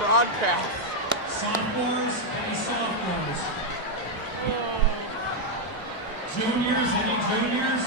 broadcast. Sophomores and sophomores. Juniors, any juniors?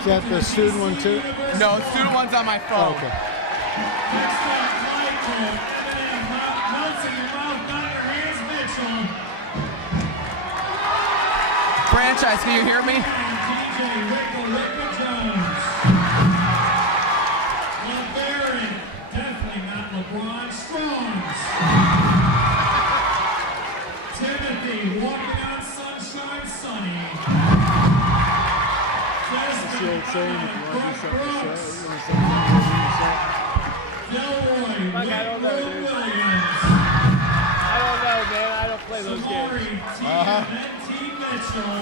Is that the student one too? No, the student one's on my phone. Oh, okay. Next up, Michael, PNN, notes in your mouth, not your hands, Mitchell. Franchise, can you hear me? DJ Rickle Jones. LeBaron, definitely not LeBron. Strongs. Timothy, walking on sunshine, sunny. That's the old saying, if you want to do something to say, you want something Delroy, I don't know, dude. Williams. I don't know, man. I don't play those Samari, games. T. Mitchell.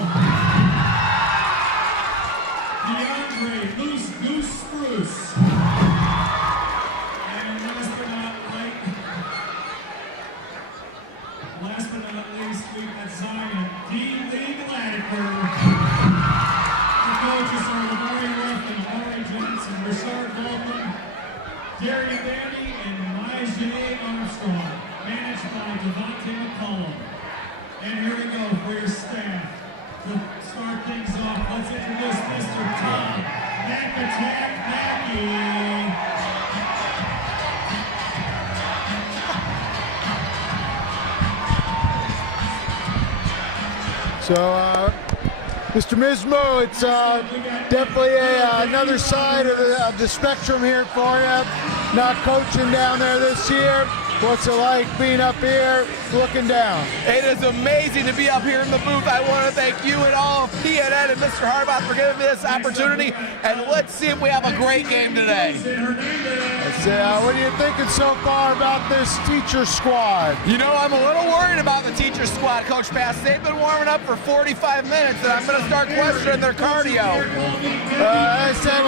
DeAndre, Loose Goose Spruce. And last but not least, we've got Zion D. Lee Gladdicker. The coaches are Lamari Ruffin, Maury Johnson, Rashard Baldwin, Darian Danny, and Myjay Armstrong. Managed by Devontae McCollum. And here we go for your staff. To start things off, let's introduce Mr. Tom Macatak Mackey. So, Mr. Mismo, it's definitely another side of the spectrum here for you. Not coaching down there this year. What's it like being up here, looking down? It is amazing to be up here in the booth. I want to thank you and all of PNN and Mr. Harbaugh for giving me this opportunity. And let's see if we have a great game today. Let's see, what are you thinking so far about this teacher squad? You know, I'm a little worried about the teacher squad, Coach Bass. They've been warming up for 45 minutes, and I'm going to start questioning their cardio. I said,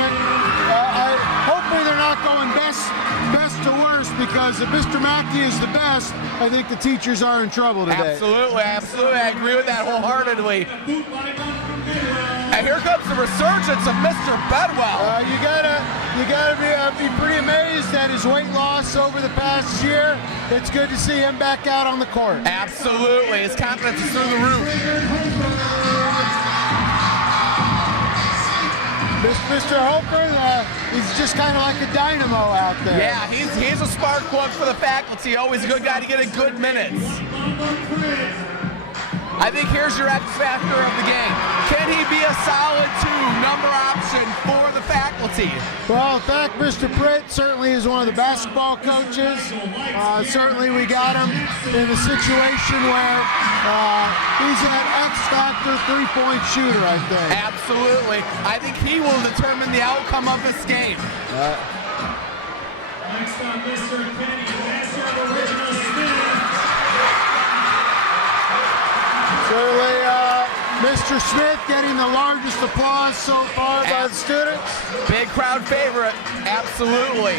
hopefully they're not going best to worst, because if Mr. Mackey is the best, I think the teachers are in trouble today. Absolutely, absolutely. I agree with that wholeheartedly. And here comes the resurgence of Mr. Bedwell. You gotta be pretty amazed at his weight loss over the past year. It's good to see him back out on the court. Absolutely, his confidence is through the roof. Mr. Hofer, he's just kind of like a dynamo out there. Yeah, he's a spark plug for the faculty. Always a good guy to get in good minutes. I think here's your X factor of the game. Can he be a solid number option for the faculty? Well, in fact, Mr. Pritt certainly is one of the basketball coaches. Certainly we got him in a situation where he's an X factor three-point shooter, I think. Absolutely. I think he will determine the outcome of this game. Next up, Mr. Kenny, master of original Smith. Certainly, Mr. Smith getting the largest applause so far by the students. Big crowd favorite, absolutely.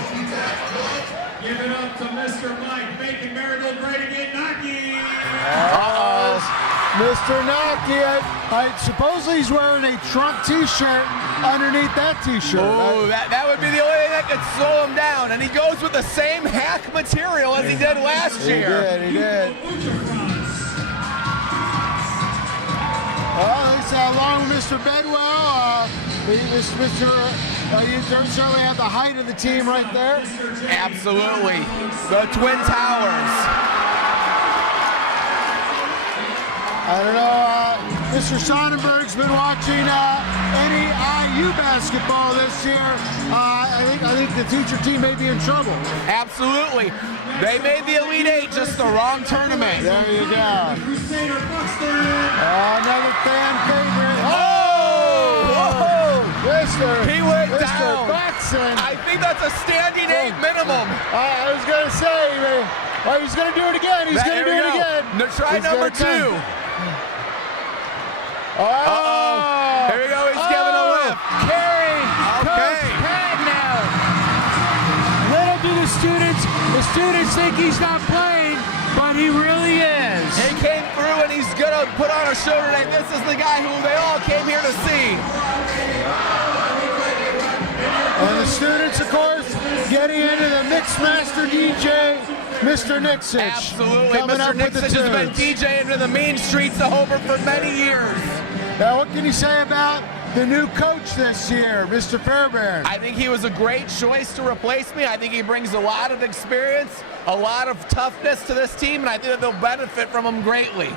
Give it up to Mr. Mike, making Merrillville great again, Naki. Mr. Naki, I suppose he's wearing a Trump t-shirt underneath that t-shirt. Oh, that would be the only thing that could slow him down. And he goes with the same hack material as he did last year. He did. Mr. Bedwell, you certainly have the height of the team right there. Absolutely. The Twin Towers. I don't know, Mr. Sonnenberg's been watching any IU basketball this year. I think the teacher team may be in trouble. Absolutely. They made the Elite Eight, just the wrong tournament. There you go. Crusader Buxton. Another fan favorite. Whoa! He went Mr. down. Buxton. I think that's a standing 8 minimum. I was going to say, well, he's going to do it again. He's going to do it again. No, try He's number gonna 2. Oh! Here we go. He's giving a lift. Carrying Okay. Coach Pat now. Little do the students think he's not playing, but he really is. He came through and he's going to put on a show today. This is the guy who they all came here to see. And the students, of course, getting into the Mixmaster DJ, Mr. Nixich. Absolutely. Coming Mr. up with the Nixich has been tunes. DJing to the mean streets of Hobart for many years. Now, what can you say about the new coach this year, Mr. Fairbairn? I think he was a great choice to replace me. I think he brings a lot of experience, a lot of toughness to this team, and I think that they'll benefit from him greatly.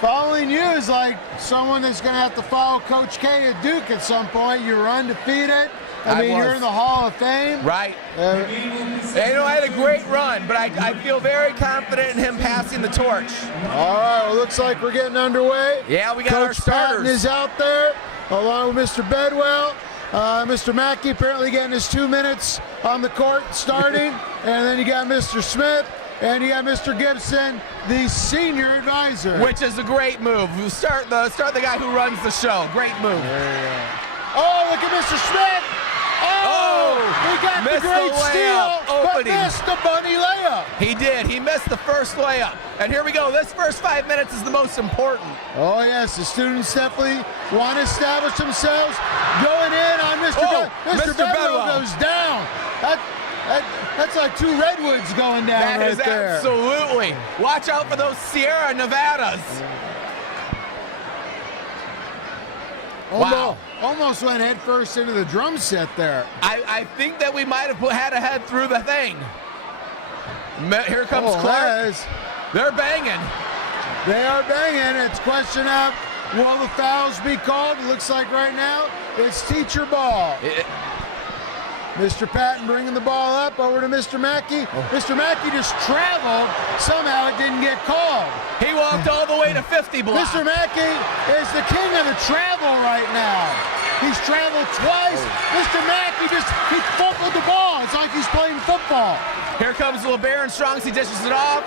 Following you is like someone that's going to have to follow Coach K at Duke at some point. You were undefeated. I mean, you're in the Hall of Fame. Right. You know, I had a great run, but I feel very confident in him passing the torch. All right, well, looks like we're getting underway. Yeah, we got our Coach Patton starters. is out there, along with Mr. Bedwell. Mr. Mackey apparently getting his 2 minutes on the court starting. And then you got Mr. Smith, and you got Mr. Gibson, the senior advisor. Which is a great move. We start the guy who runs the show. Great move. Oh, look at Mr. Smith. Oh, he got the missed great the steal, layup but opening. missed the bunny layup. He did. He missed the first layup. And here we go. This first 5 minutes is the most important. Oh, yes, the students definitely want to establish themselves. Going in on Mr. Mr. Bedwell goes down. That's like 2 redwoods going down That right is there. absolutely. Watch out for those Sierra Nevadas. Wow. Almost went head first into the drum set there. I think that we might have had to head through the thing. Here comes Clark. They're banging. They are banging. It's question of, will the fouls be called? It looks like right now it's teacher ball. Mr. Patton bringing the ball up over to Mr. Mackey. Mr. Mackey just traveled. Somehow it didn't get called. He walked all the way to 50 block. Mr. Mackey is the king of the travel right now. He's traveled twice. Mr. Mackey he fumbled the ball. It's like he's playing football. Here comes LeBaron Strong. He dishes it off.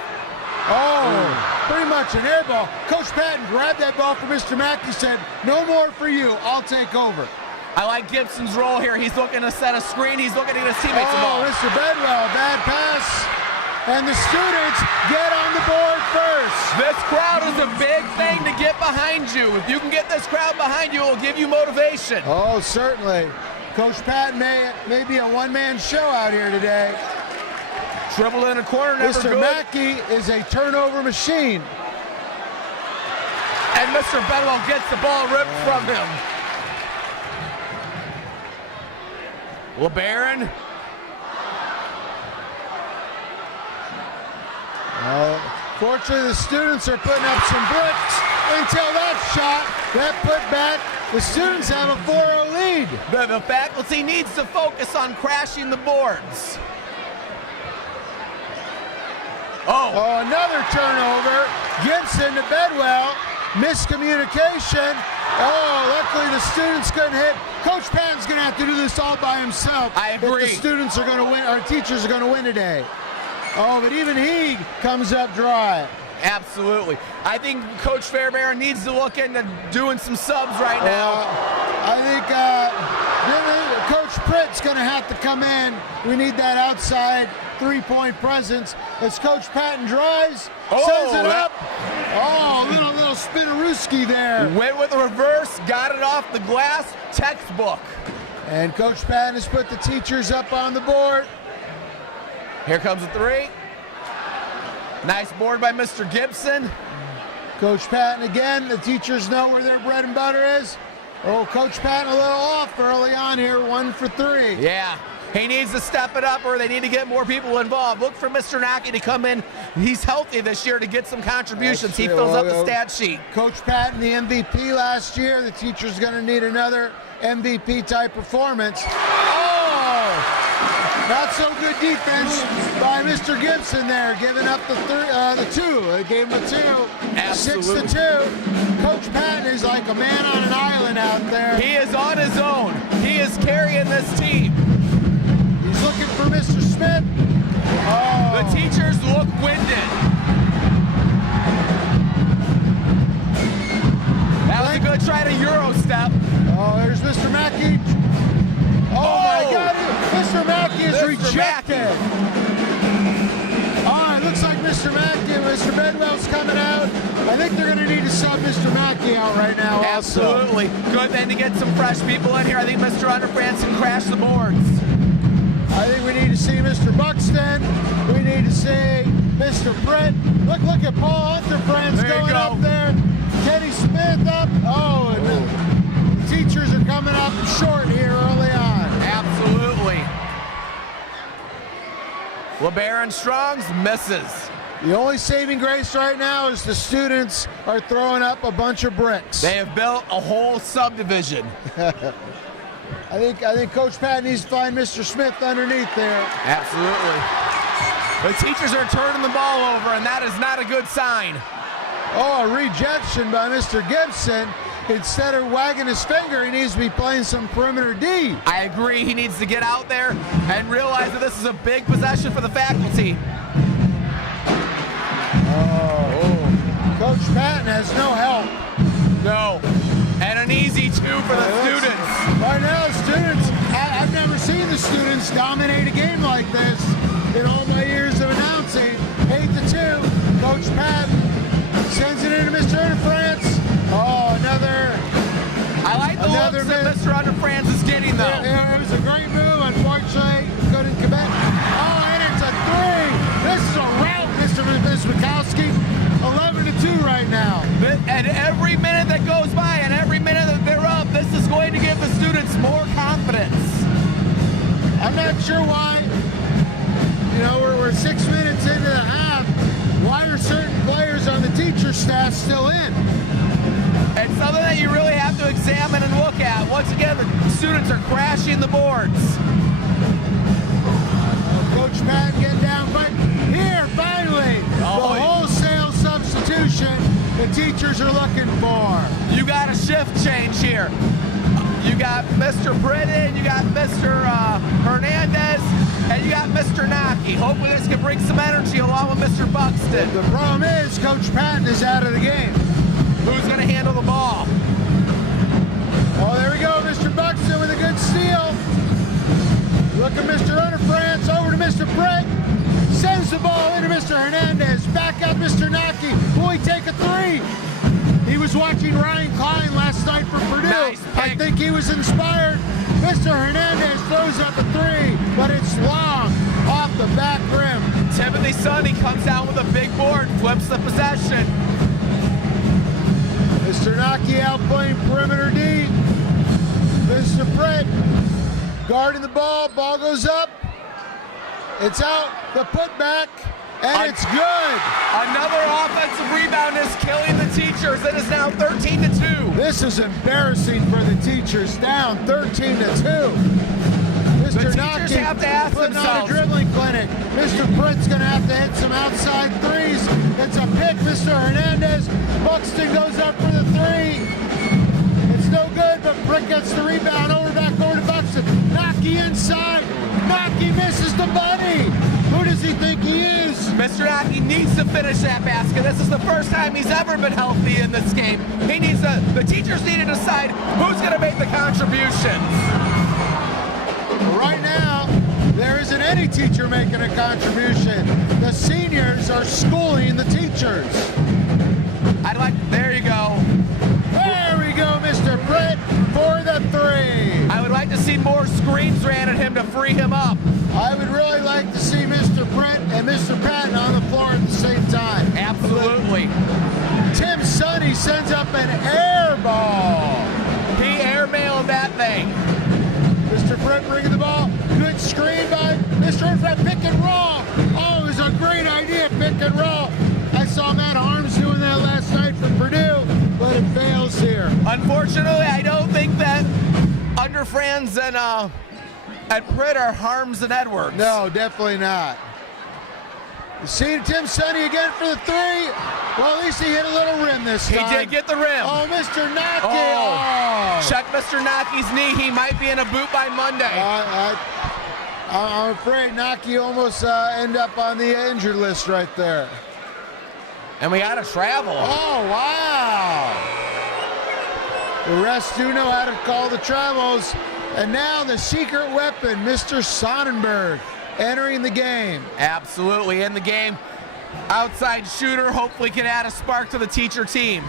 Oh, pretty much an air ball. Coach Patton grabbed that ball from Mr. Mackey, said, no more for you. I'll take over. I like Gibson's role here. He's looking to set a screen. He's looking to get his teammates the ball. Mr. Bedwell, bad pass. And the students get on the board first. This crowd is a big thing to get behind you. If you can get this crowd behind you, it will give you motivation. Oh, certainly. Coach Patton may be a one-man show out here today. Dribble in a corner, never Mr. good. Mackey is a turnover machine. And Mr. Bedwell gets the ball ripped from him. LeBaron. Fortunately, the students are putting up some bricks until that shot, that putback. The students have a 4-0 lead. The faculty needs to focus on crashing the boards. Oh, another turnover. Gibson to Bedwell. Miscommunication. Oh, luckily the students couldn't hit. Coach Patton's going to have to do this all by himself. I agree. If the students are going to win, our teachers are going to win today. Oh, but even he comes up dry. Absolutely. I think Coach Fairbairn needs to look into doing some subs right now. I think Coach Pritt's going to have to come in. We need that outside three-point presence as Coach Patton drives, sends it up. Oh, little spinnerooski there. Went with the reverse, got it off the glass, textbook. And Coach Patton has put the teachers up on the board. Here comes a three. Nice board by Mr. Gibson. Coach Patton again, the teachers know where their bread and butter is. Oh, Coach Patton a little off early on here, 1 for 3. Yeah, he needs to step it up, or they need to get more people involved. Look for Mr. Naki to come in. He's healthy this year to get some contributions. He fills up the stat sheet. Coach Patton, the MVP last year. The teacher's going to need another MVP-type performance. Oh! Not so good defense by Mr. Gibson there, giving up the 2. They gave him a 2. Absolutely. 6-2. Coach Patton is like a man on an island out there. He is on his own. He is carrying this team. He's looking for Mr. Smith. Oh. The teachers look winded. That was a good try to Euro step. Oh, there's Mr. Mackey. Oh my God, Mr. Mackey is rejected. Oh, it looks like Mr. Mackey and Mr. Bedwell's coming out. I think they're going to need to sub Mr. Mackey out right now also. Absolutely. Good then to get some fresh people in here. I think Mr. Underfrance can crash the boards. I think we need to see Mr. Buxton. We need to see Mr. Britt. Look at Paul Underfrance going up there. Kenny Smith up. Oh, and the teachers are coming up short here early on. Absolutely. LeBaron Strongs misses. The only saving grace right now is the students are throwing up a bunch of bricks. They have built a whole subdivision. I think Coach Pat needs to find Mr. Smith underneath there. Absolutely. The teachers are turning the ball over, and that is not a good sign. Oh, a rejection by Mr. Gibson. Instead of wagging his finger, he needs to be playing some perimeter D. I agree. He needs to get out there and realize that this is a big possession for the faculty. Oh. Coach Patton has no help. No. And an easy 2 for the students. Right now, students, I've never seen the students dominate a game like this in all my years of announcing. 8-2. Coach Patton sends it into Mr. Underfrance. Oh, another. I like the looks that Mr. Underfrance is getting, though. It was a great move. Unfortunately, couldn't commit. Oh, and it's a 3. This is a rout, Mr. Mikowski. 11-2 right now. And every minute that goes by and every minute that they're up, this is going to give the students more confidence. I'm not sure why. You know, we're 6 minutes into the half. Why are certain players on the teacher staff still in? It's something that you really have to examine and look at. Once again, the students are crashing the boards. Coach Pat getting down, but here, finally, the wholesale substitution the teachers are looking for. You got a shift change here. You got Mr. Britton, you got Mr. Hernandez, and you got Mr. Naki. Hopefully this can bring some energy along with Mr. Buxton. The problem is Coach Patton is out of the game. Who's going to handle the ball? Oh, there we go, Mr. Buxton with a good steal. Look at Mr. Underfrance, over to Mr. Britt. Sends the ball into Mr. Hernandez. Back out Mr. Naki. Will he take a 3? He was watching Ryan Klein last night for Purdue. Nice pick. I think he was inspired. Mr. Hernandez throws up a 3, but it's long off the back rim. Timothy Sonny comes down with a big board, flips the possession. Mr. Naki out playing perimeter D. Mr. Britt guarding the ball. Ball goes up. It's out. The putback. And it's good. Another offensive rebound is killing the teachers. It is now 13-2. This is embarrassing for the teachers. Down 13-2. Mr. Naki have to ask putting on a themselves. dribbling clinic. Mr. Britt's going to have to hit some outside threes. It's a pick, Mr. Hernandez. Buxton goes up for the 3. It's no good, but Britt gets the rebound. Back over to Buxton. Naki inside. Naki misses the bunny. Who does he think he is? Mr. Naki needs to finish that basket. This is the first time he's ever been healthy in this game. He needs to, the teachers need to decide who's going to make the contributions. Right now, there isn't any teacher making a contribution. The seniors are schooling the teachers. There you go. There we go, Mr. Britt for the 3. I would like to see more screens ran at him to free him up. I would really like to see Mr. Britt and Mr. Patton on the floor at the same time. Absolutely. Tim Sonny sends up an air ball. He mailing that thing. Mr. Brett bringing the ball. Good screen by Mr. Infrat. Pick and roll. Oh, it was a great idea, pick and roll. I saw Matt Harms doing that last night for Purdue, but it fails here. Unfortunately, I don't think that under Franz and Pritt are Harms and Edwards. No, definitely not. See Tim Sonny again for the three. Well, at least he hit a little rim this time. He did get the rim. Oh, Mr. Naki. Oh. Check Mr. Naki's knee. He might be in a boot by Monday. I'm afraid Naki almost end up on the injured list right there. And we got to travel. Oh, wow. The refs do know how to call the travels. And now the secret weapon, Mr. Sonnenberg, entering the game. Absolutely in the game. Outside shooter, hopefully can add a spark to the teacher team.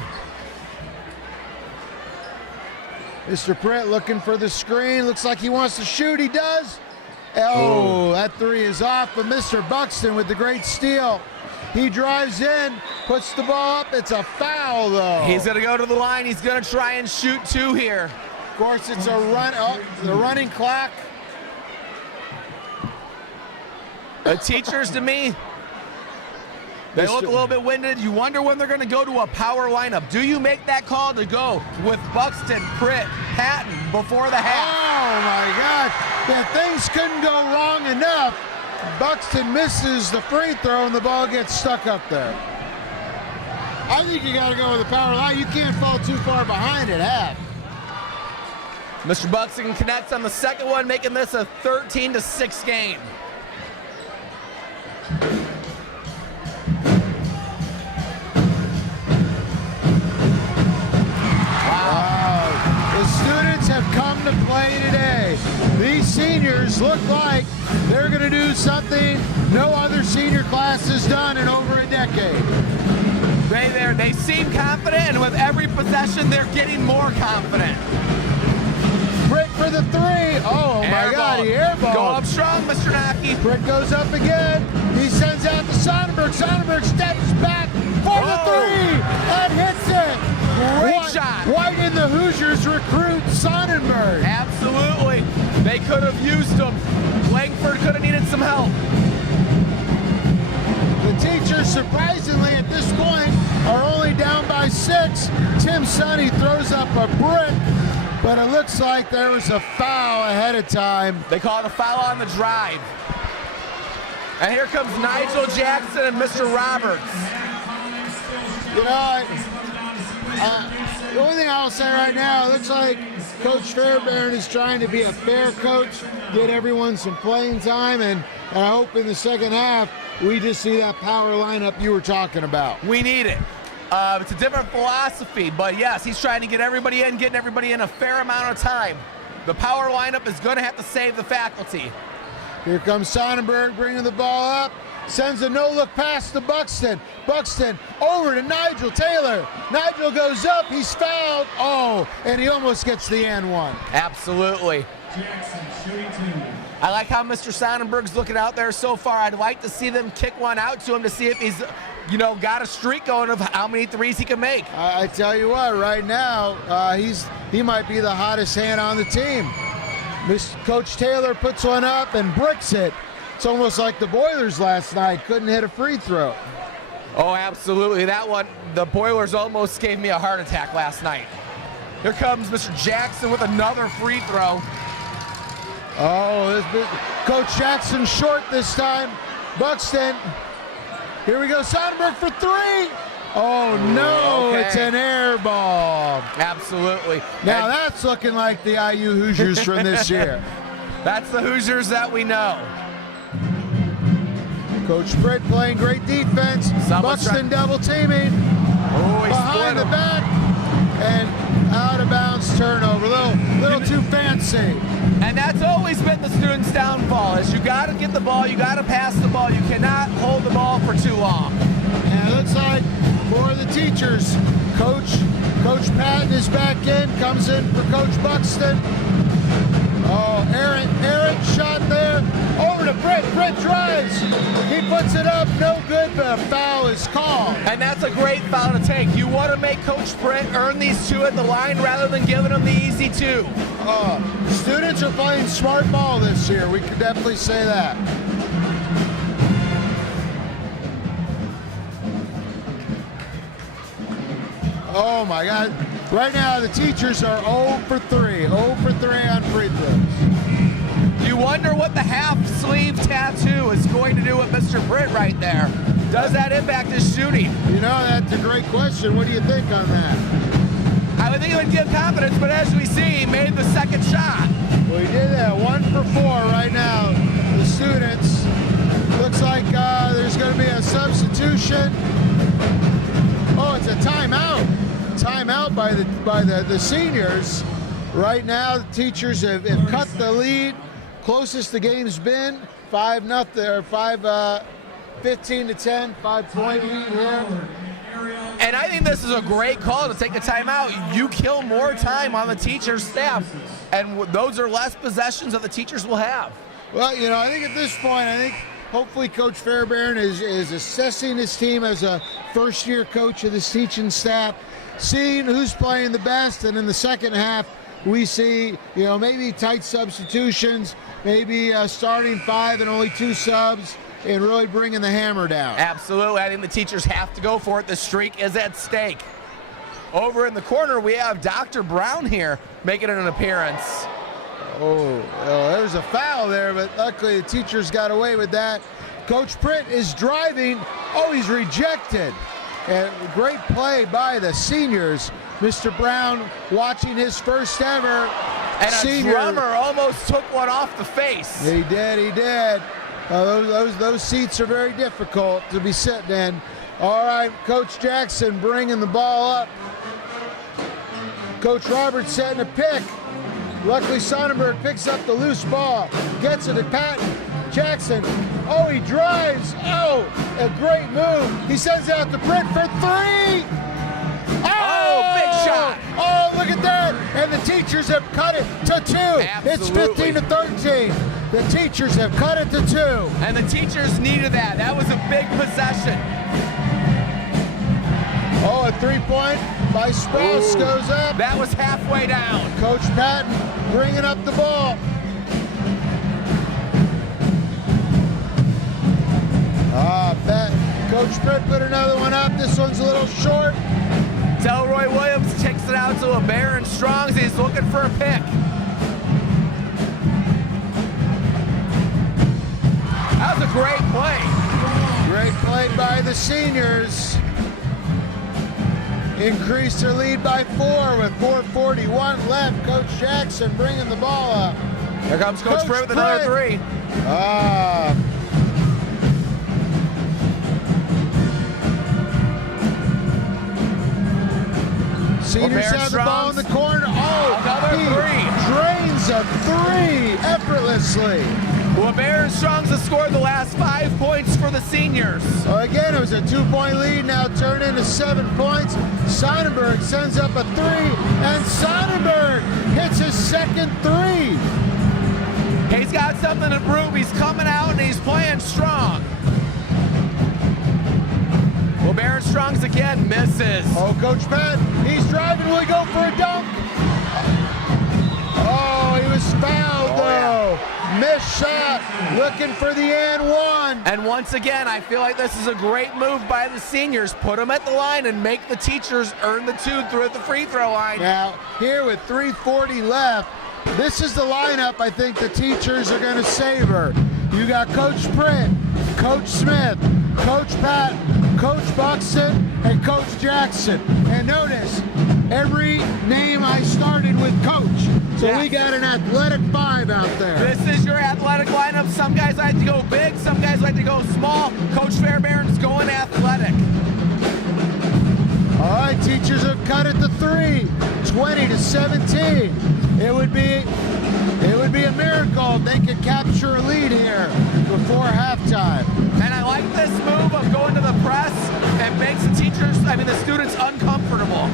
Mr. Pritt looking for the screen. Looks like he wants to shoot. He does. Oh, that three is off, but Mr. Buxton with the great steal. He drives in, puts the ball up. It's a foul, though. He's going to go to the line. He's going to try and shoot two here. Of course, it's a run. Oh, the running clock. The teachers, to me, they look a little bit winded. You wonder when they're going to go to a power lineup. Do you make that call to go with Buxton, Pritt, Patton before the half? Oh, my God. Yeah, things couldn't go wrong enough. Buxton misses the free throw, and the ball gets stuck up there. I think you got to go with the power line. You can't fall too far behind at half. Mr. Buxton connects on the second one, making this a 13-6 game. Wow. The students have come to play today. These seniors look like they're going to do something no other senior class has done in over a decade. They seem confident, and with every possession, they're getting more confident. Pritt for the three. Oh, my God, he airballed. Go up strong, Mr. Naki. Pritt goes up again. He sends out to Sonnenberg. Sonnenberg steps back for the three and hits it. Great shot. Why didn't the Hoosiers recruit Sonnenberg? Absolutely. They could have used him. Langford could have needed some help. The teachers, surprisingly, at this point, are only down by 6. Tim Sonny throws up a brick, but it looks like there was a foul ahead of time. They call it a foul on the drive. And here comes Nigel Jackson and Mr. Roberts. You know, the only thing I'll say right now, it looks like Coach Fairbairn is trying to be a fair coach, get everyone some playing time, and I hope in the second half we just see that power lineup you were talking about. We need it. It's a different philosophy, but yes, he's trying to get everybody in, getting everybody in a fair amount of time. The power lineup is going to have to save the faculty. Here comes Sonnenberg bringing the ball up. Sends a no-look pass to Buxton. Buxton over to Nigel Taylor. Nigel goes up. He's fouled. Oh, and he almost gets the and one. Absolutely. Jackson shooting two. I like how Mr. Sonnenberg's looking out there so far. I'd like to see them kick one out to him to see if he's, got a streak going of how many threes he can make. I tell you what, right now, he might be the hottest hand on the team. Coach Taylor puts one up and bricks it. It's almost like the Boilers last night, couldn't hit a free throw. Oh, absolutely. That one, the Boilers almost gave me a heart attack last night. Here comes Mr. Jackson with another free throw. Oh, Coach Jackson short this time. Buxton. Here we go. Sonnenberg for three. Oh, no. Okay. It's an air ball. Absolutely. Now that's looking like the IU Hoosiers from this year. That's the Hoosiers that we know. Coach Pritt playing great defense. Buxton double teaming. Oh, he behind the him. back. And out of bounds turnover. Little too fancy. And that's always been the students' downfall, is you got to get the ball, you got to pass the ball. You cannot hold the ball for too long. And it looks like for the teachers, Coach Patton is back in, comes in for Coach Buxton. Oh, errant shot there. Over over to Britt. Britt drives. He puts it up. No good, but a foul is called. And that's a great foul to take. You want to make Coach Britt earn these two at the line rather than giving them the easy two. Students are playing smart ball this year. We can definitely say that. Oh my God. Right now the teachers are 0 for 3. 0 for 3 on free throws. You wonder what the half sleeve tattoo is going to do with Mr. Britt right there. Does that impact his shooting? You know, that's a great question. What do you think on that? I would think it would give confidence, but as we see, he made the second shot. Well, he did that. 1 for 4 right now. The students. Looks like there's going to be a substitution. Oh, it's a timeout. Timeout by the seniors. Right now, the teachers have cut the lead. Closest the game's been 5-0 or 15 to 10, 5-point lead here. And I think this is a great call to take a timeout. You kill more time on the teacher's staff, and those are less possessions that the teachers will have. Well, you know, I think at this point, hopefully Coach Fairbairn is assessing his team as a first-year coach of this teaching staff, seeing who's playing the best, and in the second half, we see, you know, maybe tight substitutions, maybe starting 5 and only 2 subs, and really bringing the hammer down. Absolutely. I think the teachers have to go for it. The streak is at stake. Over in the corner, we have Dr. Brown here making an appearance. Oh, there's a foul there, but luckily the teachers got away with that. Coach Britt is driving. Oh, he's rejected. And great play by the seniors. Mr. Brown watching his first ever and senior. A drummer almost took one off the face. He did. Those seats are very difficult to be sitting in. All right, Coach Jackson bringing the ball up. Coach Roberts setting a pick. Luckily, Sonnenberg picks up the loose ball, gets it to Patton. Jackson, oh, he drives. Oh, a great move. He sends it out to Britt for 3. Oh, big shot. Oh, look at that. And the teachers have cut it to 2. Absolutely. It's 15 to 13. The teachers have cut it to 2. And the teachers needed that. That was a big possession. Oh, a 3-point by Sprouse goes up. That was halfway down. Coach Patton bringing up the ball. Coach Britt put another one up. This one's a little short. Delroy Williams kicks it out to a Baron Strongs. He's looking for a pick. That was a great play. Great play by the seniors. Increased their lead by 4 with 4:41 left. Coach Jackson bringing the ball up. Here comes Coach Britt with another 3. Seniors have the ball in the corner. Oh, another 3. Drains a 3 effortlessly. Well, Baron Strongs has scored the last 5 points for the seniors. Again, it was a 2-point lead, now turned into 7 points. Sonnenberg sends up a 3, and Sonnenberg hits his second 3. He's got something to prove. He's coming out and he's playing strong. Well, Baron Strongs again misses. Oh, Coach Pat, he's driving. Will he go for a dunk? Oh, he was fouled, though. Yeah. Missed shot, looking for the and 1. And once again, I feel like this is a great move by the seniors. Put them at the line and make the teachers earn the 2 through at the free throw line. Now, here with 3:40 left, this is the lineup I think the teachers are going to savor. You got Coach Britt, Coach Smith, Coach Patton, Coach Buxton, and Coach Jackson. And notice, every name I started with Coach. So we got an athletic 5 out there. This is your athletic lineup. Some guys like to go big, some guys like to go small. Coach Fairbairn's going athletic. All right, teachers have cut it to 3, 20 to 17. It would be a miracle if they could capture a lead here before halftime. And I like this move of going to the press and makes the students uncomfortable.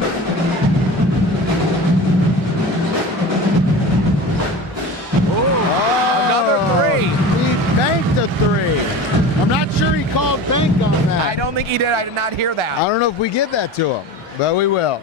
Another 3. He banked he did. I did not hear that. I don't know if we give that to him, but we will.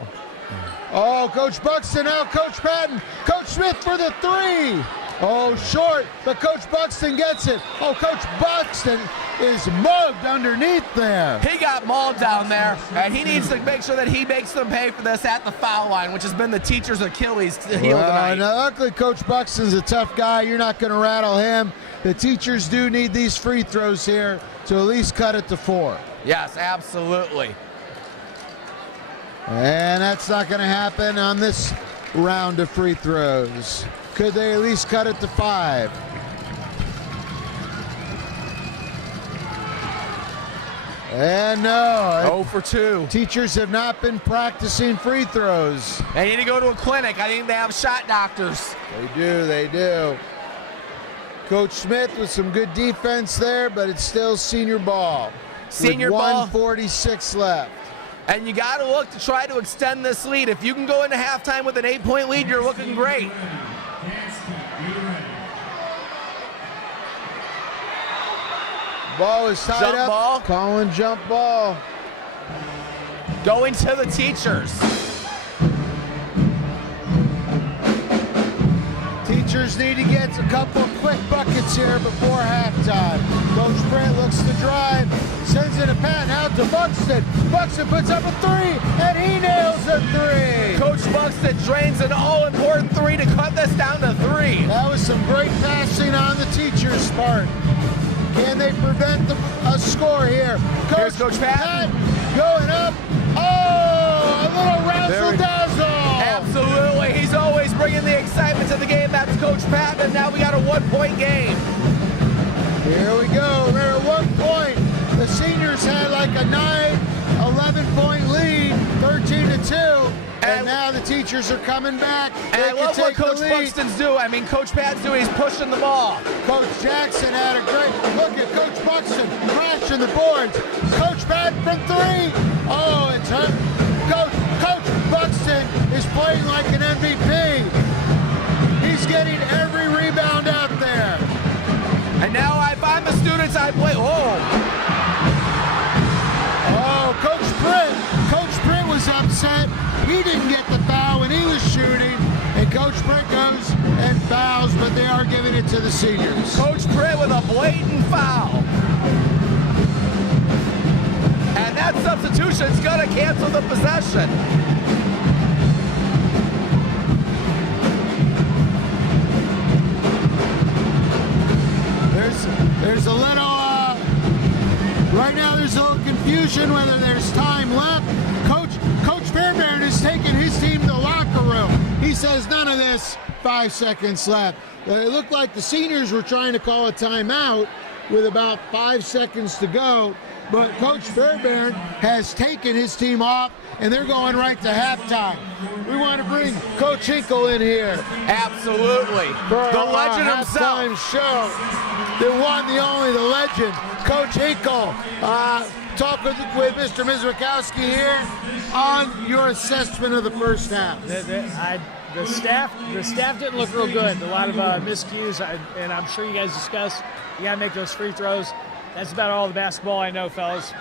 Oh, Coach Buxton, now Coach Patton. Coach Smith for the three. Oh, short, but Coach Buxton gets it. Oh, Coach Buxton is mugged underneath there. He got mauled down there, and he needs to make sure that he makes them pay for this at the foul line, which has been the teacher's Achilles heel tonight. Now, luckily, Coach Buxton's a tough guy. You're not going to rattle him. The teachers do need these free throws here to at least cut it to 4. Yes, absolutely. And that's not going to happen on this round of free throws. Could they at least cut it to 5? And no. 0 for 2. Teachers have not been practicing free throws. They need to go to a clinic. I think they have shot doctors. They do. Coach Smith with some good defense there, but it's still senior ball. Senior with ball. 1:46 left. And you got to look to try to extend this lead. If you can go into halftime with an 8-point lead, you're looking great. Ball is tied Jump up. ball. Calling jump ball. Going to the teachers. Teachers need to get a couple of quick buckets here before halftime. Coach Brent looks to drive, sends it a Patton out to Buxton. Buxton puts up a 3, and he nails a 3. Coach Buxton drains an all-important 3 to cut this down to 3. That was some great passing on the teachers' part. Can they prevent a score here? Here's Coach Patton. Going up. Oh, a little razzle-dazzle. Absolutely. He's always bringing the excitement to the game. That's Coach Patton, and now we got a 1-point game. Here we go. Remember, at one point, the seniors had like a 11-point lead, 13-2. And now the teachers are coming back. And I love what Coach Buxton's doing. I mean, Coach Patton's doing, he's pushing the ball. Coach Jackson had a great look at Coach Buxton crashing the boards. Coach Patton from 3. Oh, it's hurt. Coach Buxton is playing like an MVP. He's getting every rebound out there. And now if I'm the students, I play. Oh, Coach Brent was upset. He didn't get the foul when he was shooting, and Coach Brent goes and fouls, but they are giving it to the seniors. Coach Brent with a blatant foul. And that substitution is going to cancel the possession. There's a little, right now there's a little confusion whether there's time left. Coach Fairbairn is taking his team to the locker room. He says none of this, 5 seconds left. It looked like the seniors were trying to call a timeout with about 5 seconds to go, but Coach Fairbairn has taken his team off, and they're going right to halftime. We want to bring Coach Hinkle in here. Absolutely. For the legend himself. Halftime show. The one, the only, the legend, Coach Hinkle. Talk with Mr. Mizrakowski here on your assessment of the first half. The staff didn't look real good. A lot of miscues, and I'm sure you guys discussed. You got to make those free throws. That's about all the basketball I know, fellas.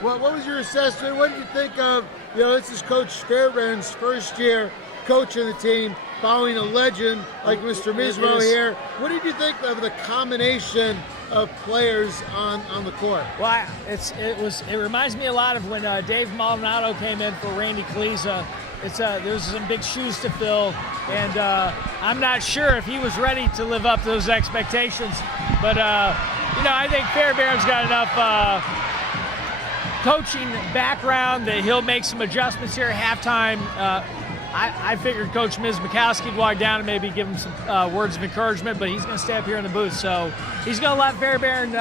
What was your assessment? What did you think of, this is Coach Fairbairn's first year coaching the team, following a legend like Mr. Mismo here. What did you think of the combination of players on the court? Well, it reminds me a lot of when Dave Maldonado came in for Randy Kaliza. There's some big shoes to fill, and I'm not sure if he was ready to live up to those expectations. But I think Fairbairn's got enough coaching background that he'll make some adjustments here at halftime. I figured Coach Mizrakowski would walk down and maybe give him some words of encouragement, but he's going to stay up here in the booth. So he's going to let Fairbairn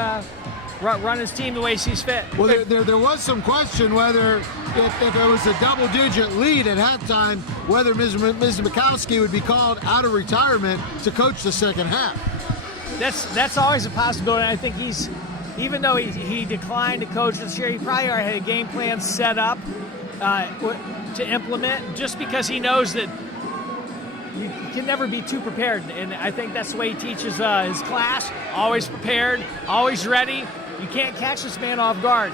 run his team the way he sees fit. Well, there was some question whether if there was a double-digit lead at halftime, whether Mizrakowski would be called out of retirement to coach the second half. That's always a possibility. I think even though he declined to coach this year, he probably already had a game plan set up to implement, just because he knows that you can never be too prepared. And I think that's the way he teaches his class. Always prepared, always ready. You can't catch this man off guard.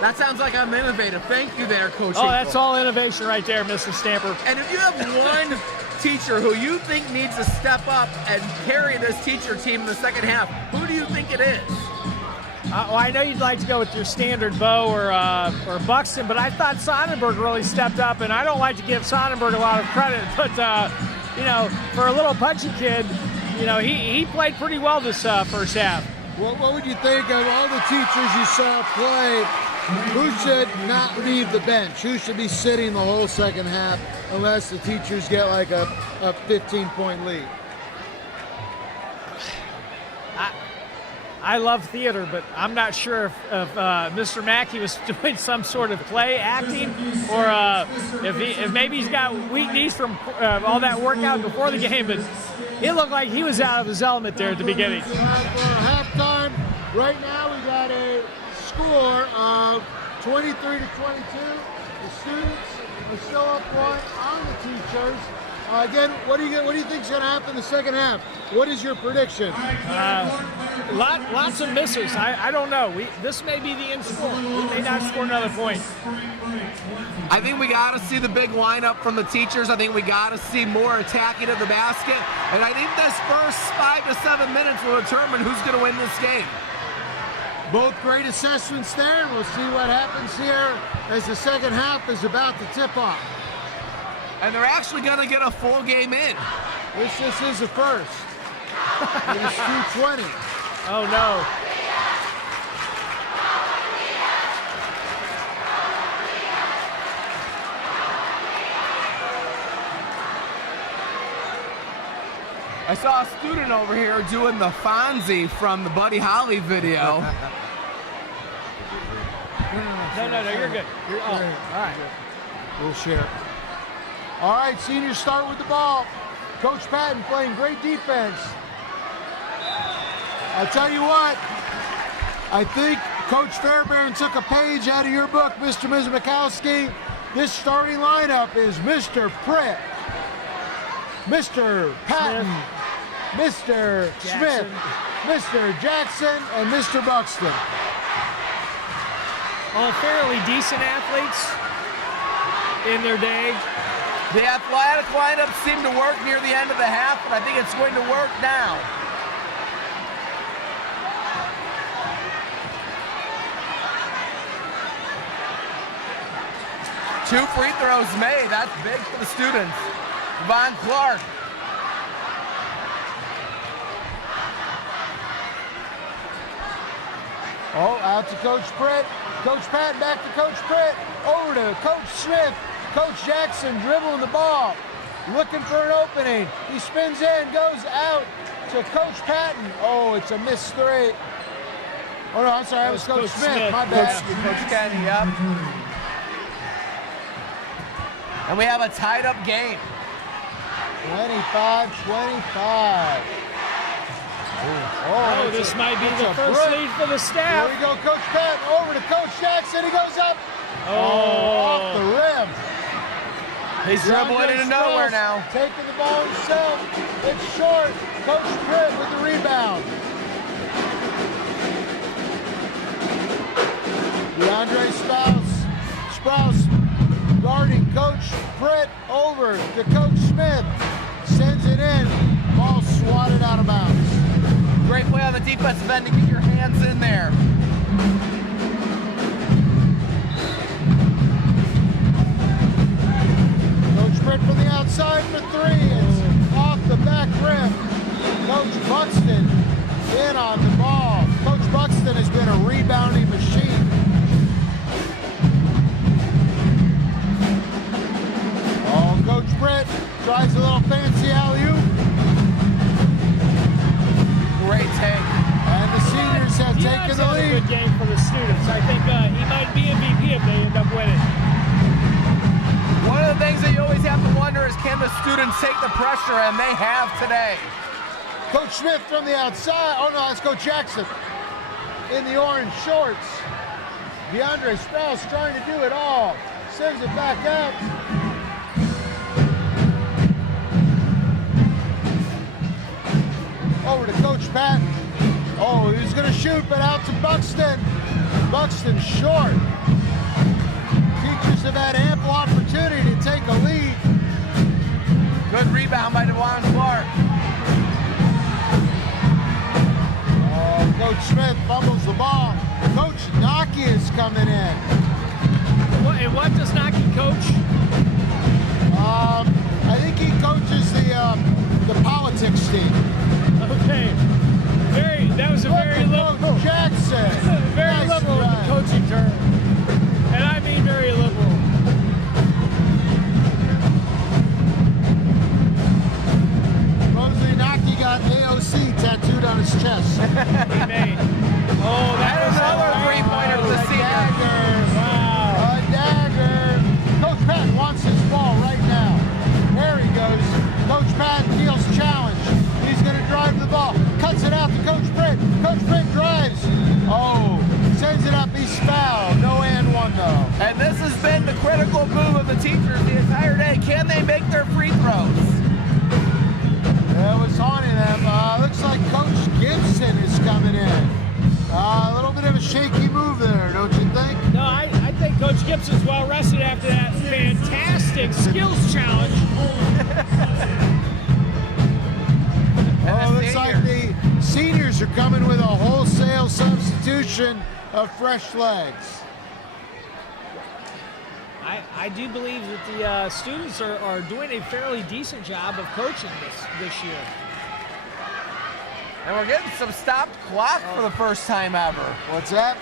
That sounds like I'm innovative. Thank you there, Coach. Oh, that's all innovation right there, Mr. Stamper. And if you have one teacher who you think needs to step up and carry this teacher team in the second half, who do you think it is? Well, I know you'd like to go with your standard Bo or Buxton, but I thought Sonnenberg really stepped up, and I don't like to give Sonnenberg a lot of credit, but you know, for a little punchy kid, you know, he played pretty well this first half. What would you think of all the teachers you saw play? Who should not leave the bench? Who should be sitting the whole second half unless the teachers get like a 15-point lead? I love theater, but I'm not sure if Mr. Mackey was doing some sort of play acting, or if maybe he's got weak knees from all that workout before the game. But it looked like he was out of his element there at the beginning. Halftime. Right now we got a score of 23 to 22. The students are still up one on the teachers. Again, what do you think is going to happen in the second half? What is your prediction? Lots of misses. I don't know. This may be the end score. We may not score another point. I think we got to see the big lineup from the teachers. I think we got to see more attacking of the basket. And I think this first 5 to 7 minutes will determine who's going to win this game. Both great assessments there, and we'll see what happens here as the second half is about to tip off. And they're actually going to get a full game in. This is the first. It's 2:20. Oh, no. I saw a student over here doing the Fonzie from the Buddy Holly video. No, you're good. All right. We'll share. All right, seniors start with the ball. Coach Patton playing great defense. I'll tell you what, I think Coach Fairbairn took a page out of your book, Mr. and Ms. Mikowski. This starting lineup is Mr. Pritt, Mr. Patton, Mr. Smith, Mr. Jackson, and Mr. Buxton. All fairly decent athletes in their day. The athletic lineup seemed to work near the end of the half, but I think it's going to work now. Two free throws made. That's big for the students. Von Clark. Oh, out to Coach Pritt. Coach Patton back to Coach Pritt. Over to Coach Smith. Coach Jackson dribbling the ball. Looking for an opening. He spins in, goes out to Coach Patton. Oh, it's a missed three. Oh, no, I'm sorry. That was Coach Smith. My bad. Coach Kenny, yep. And we have a tied up game. 25-25. Oh, this might be the first lead for the staff. Here we go, Coach Patton. Over to Coach Jackson. He goes up. Off the rim. He's dribbling into nowhere now. Taking the ball himself. It's short. Coach Pritt with the rebound. DeAndre Sprouse guarding Coach Pritt over to Coach Smith. Sends it in. Ball swatted out of bounds. Great play on the defensive end to get your hands in there. Pritt from the outside for three. It's off the back rim. Coach Buxton in on the ball. Coach Buxton has been a rebounding machine. Oh, Coach Pritt tries a little fancy alley-oop. Great take. And the seniors have taken the lead. A good game for the students. I think he might be MVP if they end up winning. One of the things that you always have to wonder is, can the students take the pressure, and they have today. Coach Smith from the outside. Oh, no, that's Coach Jackson in the orange shorts. DeAndre Sprouse trying to do it all. Sends it back out. Over to Coach Patton. Oh, he was going to shoot, but out to Buxton. Buxton short. teachers have had ample opportunity to take a lead. Good rebound by DeJuan Clark. Coach Smith fumbles the ball. Coach Naki is coming in. And what does Naki coach? I think he coaches the politics team. Okay. That was a very liberal. Coach Jackson. Very Nice liberal try. coaching term. And I mean very liberal. Supposedly Naki got AOC tattooed on his chest. He made. Oh, that And was another three-pointer to the senior. Wow. A dagger. Coach Pat wants his ball right now. There he goes. Coach Pat feels challenged. He's going to drive the ball. Cuts it out to Coach Britt. Coach Britt drives. Oh, sends it up. He's fouled. No and one though. And this has been the critical move of the teachers the entire day. Can they make their free throws? It was haunting them. Looks like Coach Gibson is coming in. A little bit of a shaky move there, don't you think? No, I think Coach Gibson's well rested after that fantastic skills challenge. Oh, looks like the seniors are coming with a wholesale substitution of fresh legs. I do believe that the students are doing a fairly decent job of coaching this year. And we're getting some stopped clock for the first time ever. What's that?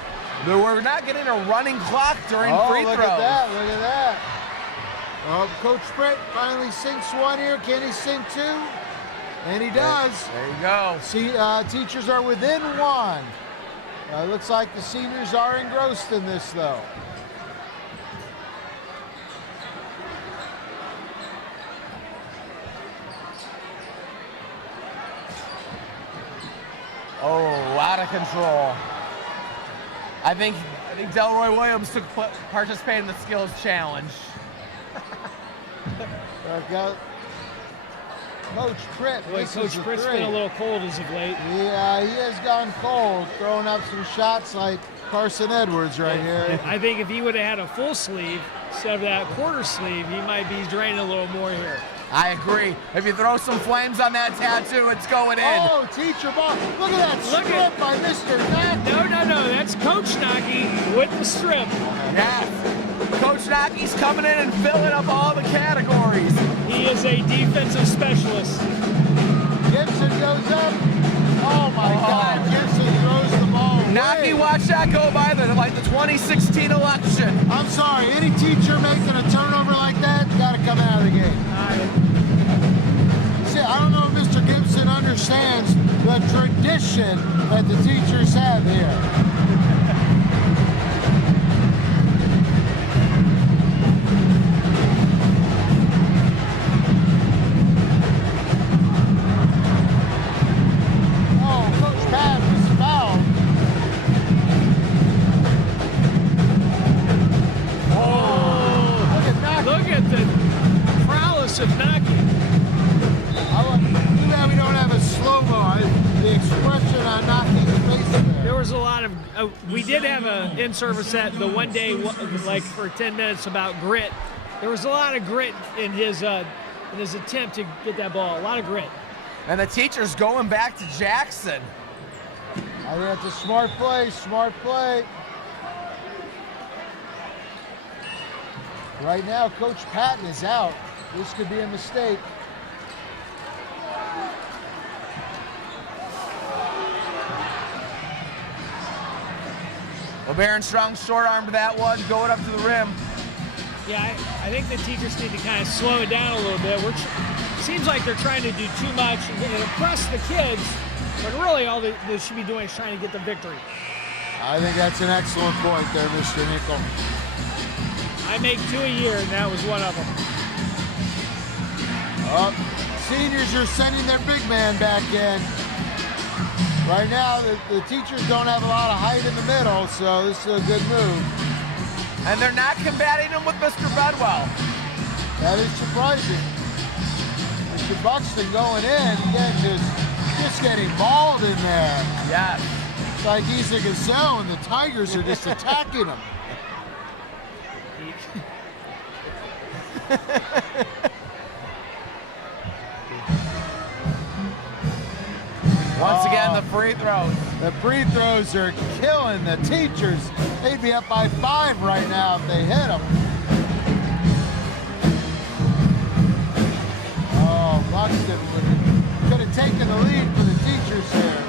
We're not getting a running clock during free throws. Look at that, look at that. Oh, Coach Britt finally sinks one here. Can he sink two? And he does. There you go. See, teachers are within one. Looks like the seniors are engrossed in this, though. Oh, out of control. I think Delroy Williams participated in the skills challenge. Coach Britt. Boy, Coach Britt's been a little cold as of late. Yeah, he has gone cold, throwing up some shots like Carson Edwards right here. I think if he would have had a full sleeve instead of that quarter sleeve, he might be draining a little more here. I agree. If you throw some flames on that tattoo, it's going in. Oh, teacher ball. Look at that strip by Mr. Naki. No. That's Coach Naki with the strip. Yes. Coach Naki's coming in and filling up all the categories. He is a defensive specialist. Gibson goes up. Oh, my God. Gibson throws the ball away. Naki, watch that go by like the 2016 election. I'm sorry. Any teacher making a turnover like that, got to come out of the game. See, I don't know if Mr. Gibson understands the tradition that the teachers have here. Of Naki. Too bad we don't have a slow-mo. The expression on Naki's face there. There was a lot of, we did have an in-service at the one day, like for 10 minutes about grit. There was a lot of grit in his attempt to get that ball, a lot of grit. And the teacher's going back to Jackson. I think that's a smart play, Right now, Coach Patton is out. This could be a mistake. Well, Baron Strong short-armed that one, going up to the rim. Yeah, I think the teachers need to kind of slow it down a little bit. Seems like they're trying to do too much and impress the kids, but really all they should be doing is trying to get the victory. I think that's an excellent point there, Mr. Nickel. I make 2 a year, and that was one of them. Seniors are sending their big man back in. Right now, the teachers don't have a lot of height in the middle, so this is a good move. And they're not combating him with Mr. Bedwell. That is surprising. Mr. Buxton going in, again, just getting mauled in there. Yes. It's like he's a gazelle and the Tigers are just attacking him. Once again, the free throws. The free throws are killing the teachers. They'd be up by 5 right now if they hit them. Oh, Buxton could have taken the lead for the teachers here.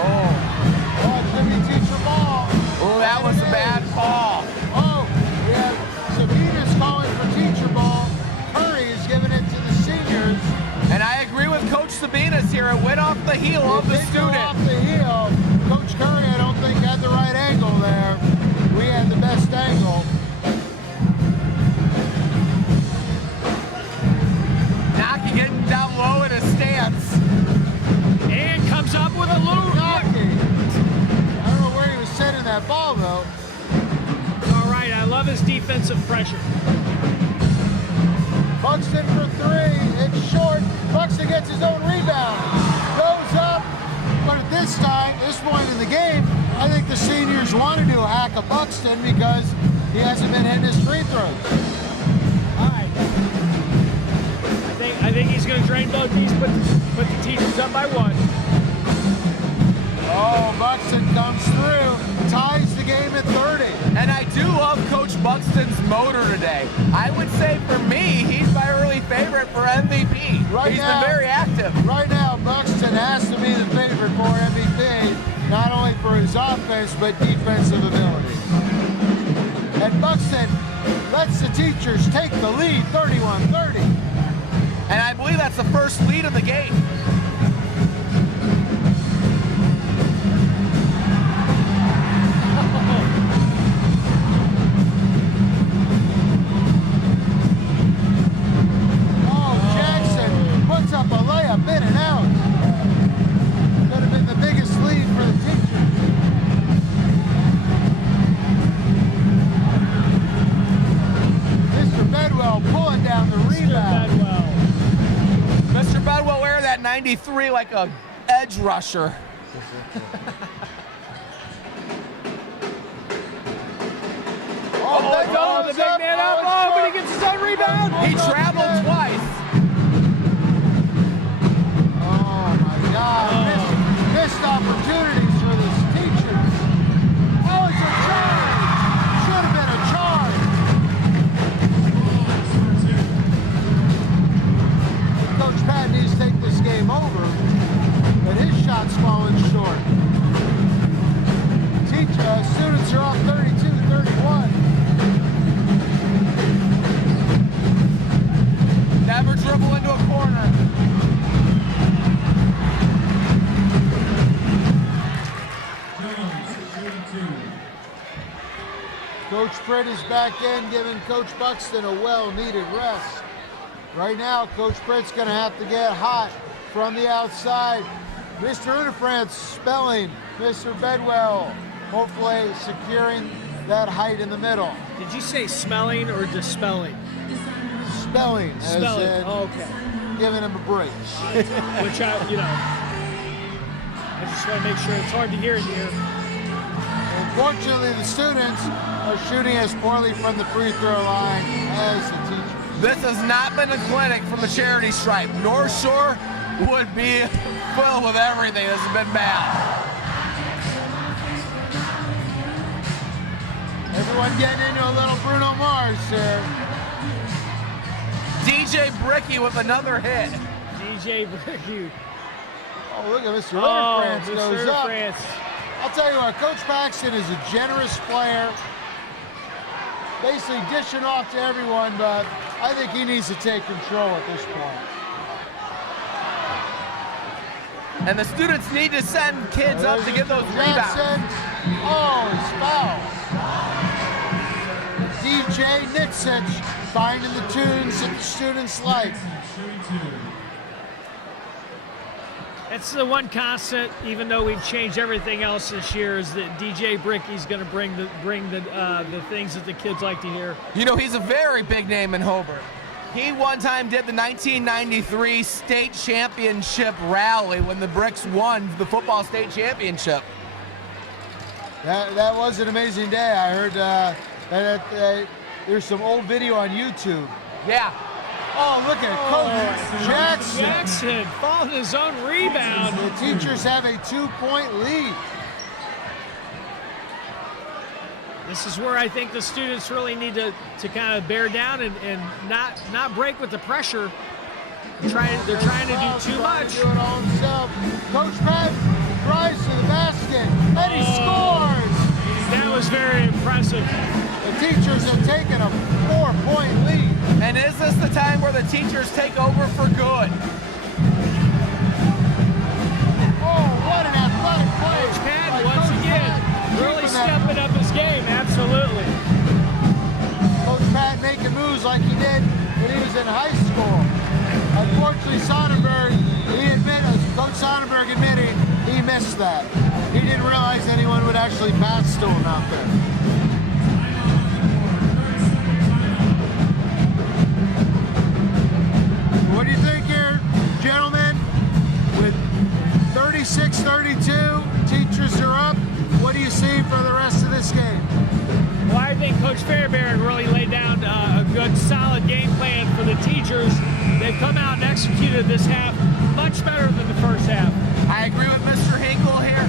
Oh, it's going to be teacher ball. Oh, that was a bad ball. Oh, we have Sabina's calling for teacher ball. Curry is giving it to the seniors. And I agree with Coach Sabinas here. It went off the heel of the It did go student. off the heel. Coach Curry, I don't think, had the right angle there. We had the best angle. Naki getting down low in his stance. And comes up with a little Naki. I don't know where he was sending that ball, though. All right, I love his defensive pressure. Buxton for 3. It's short. Buxton gets his own rebound. Goes up. But at this time, this point in the game, I think the seniors wanted to hack a Buxton because he hasn't been hitting his free throws. All right. I think he's going to drain both these, put the teachers up by 1. Oh, Buxton comes through, ties the game at 30. And I do love Coach Buxton's motor today. I would say for me, he's my early favorite for MVP. Right He's now- been very active. Right now, Buxton has to be the favorite for MVP, not only for his offense, but defensive ability. And Buxton lets the teachers take the lead, 31-30. And I believe that's the first lead of the game. Oh, Jackson puts up a layup in and out. Could have been the biggest lead for the teachers. Mr. Bedwell pulling down the rebound. Mr. Bedwell wearing that 93 like a edge rusher. Oh, the big man up. Oh, but he gets his own rebound. He traveled twice. Oh my God! Missed opportunities for the teachers. Oh, it's a charge! Should have been a charge. Coach Pat needs to take this game over, but his shot's falling short. Students are off 32-31. Never dribble into a corner. Coach Britt is back in, giving Coach Buxton a well-needed rest. Right now, Coach Britt's going to have to get hot from the outside. Mr. Unifrance spelling Mr. Bedwell, hopefully securing that height in the middle. Did you say smelling or dispelling? Spelling, as Spelling. in Oh, okay. giving him a break. Which I just want to make sure it's hard to hear in here. Unfortunately, the students are shooting as poorly from the free throw line as the teachers. This has not been a clinic from the charity stripe. North Shore would be filled with everything. This has been bad. Everyone getting into a little Bruno Mars here. DJ Bricky with another hit. DJ Bricky. Oh, look at Mr. Oh, Unifrance Mr. goes up. France. I'll tell you what, Coach Paxton is a generous player. Basically dishing off to everyone, but I think he needs to take control at this point. And the students need to send kids up to get those Jackson. rebounds. Oh, he's fouled. DJ Nitsich finding the tunes that the students like. That's the one constant, even though we've changed everything else this year, is that DJ Bricky's going to bring the things that the kids like to hear. You know, he's a very big name in Hobart. He one time did the 1993 state championship rally when the Bricks won the football state championship. That was an amazing day. I heard that there's some old video on YouTube. Yeah. Oh, look at Coach Jackson. Jackson following his own rebound. The teachers have a 2-point lead. This is where I think the students really need to kind of bear down and not break with the pressure. They're trying to do too much. Do it all himself. Coach Pat drives to the basket and he scores. That was very impressive. The teachers have taken a 4-point lead. And is this the time where the teachers take over for good? Oh, what an athletic play. Coach Pat, by once Coach again, Pat, really keeping that- stepping up his game. Absolutely. Coach Pat making moves like he did when he was in high school. Unfortunately, Sonnenberg, Coach Sonnenberg admitted he missed that. He didn't realize anyone would actually pass to him out there. What do you think here, gentlemen? With 36-32, teachers are up. What do you see for the rest of this game? Well, I think Coach Fairbairn really laid down a good, solid game plan for the teachers. They've come out and executed this half much better than the first half. I agree with Mr. Hinkle here.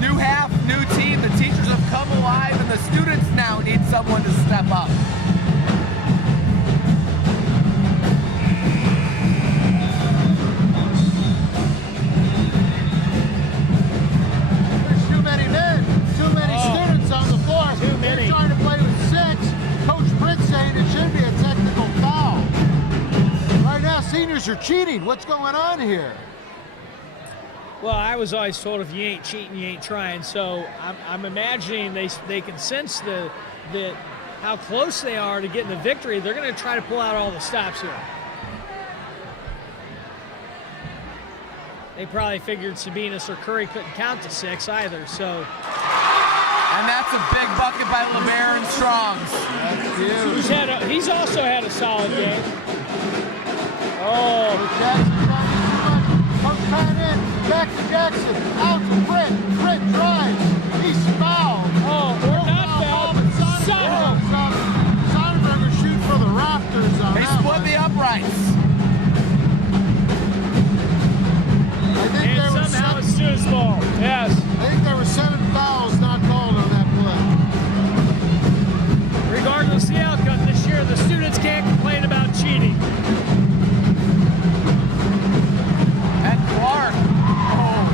New half, new team. The teachers have come alive, and the students now need someone to step up. There's too many men, too many students on the floor. Too many. They're trying to play with 6. Coach Britt saying it should be a technical foul. Right now, seniors are cheating. What's going on here? Well, I was always told if you ain't cheating, you ain't trying. So I'm imagining they can sense that how close they are to getting the victory. They're going to try to pull out all the stops here. They probably figured Sabinas or Curry couldn't count to 6 either. So. And that's a big bucket by LeBaron Strongs. That's huge. He's also had a solid game. Oh, Jackson trying to do too much. Coach Pat in, back to Jackson, out to Britt. Britt drives. He's fouled. Oh, we're not fouled. Sonnenberger shoot for the Raptors on They that split one. the uprights. I think And somehow it's Stu's ball. Yes. I think there were 7 fouls not called on that play. Regardless of the outcome this year, the students can't complain about cheating. And Clark. Oh.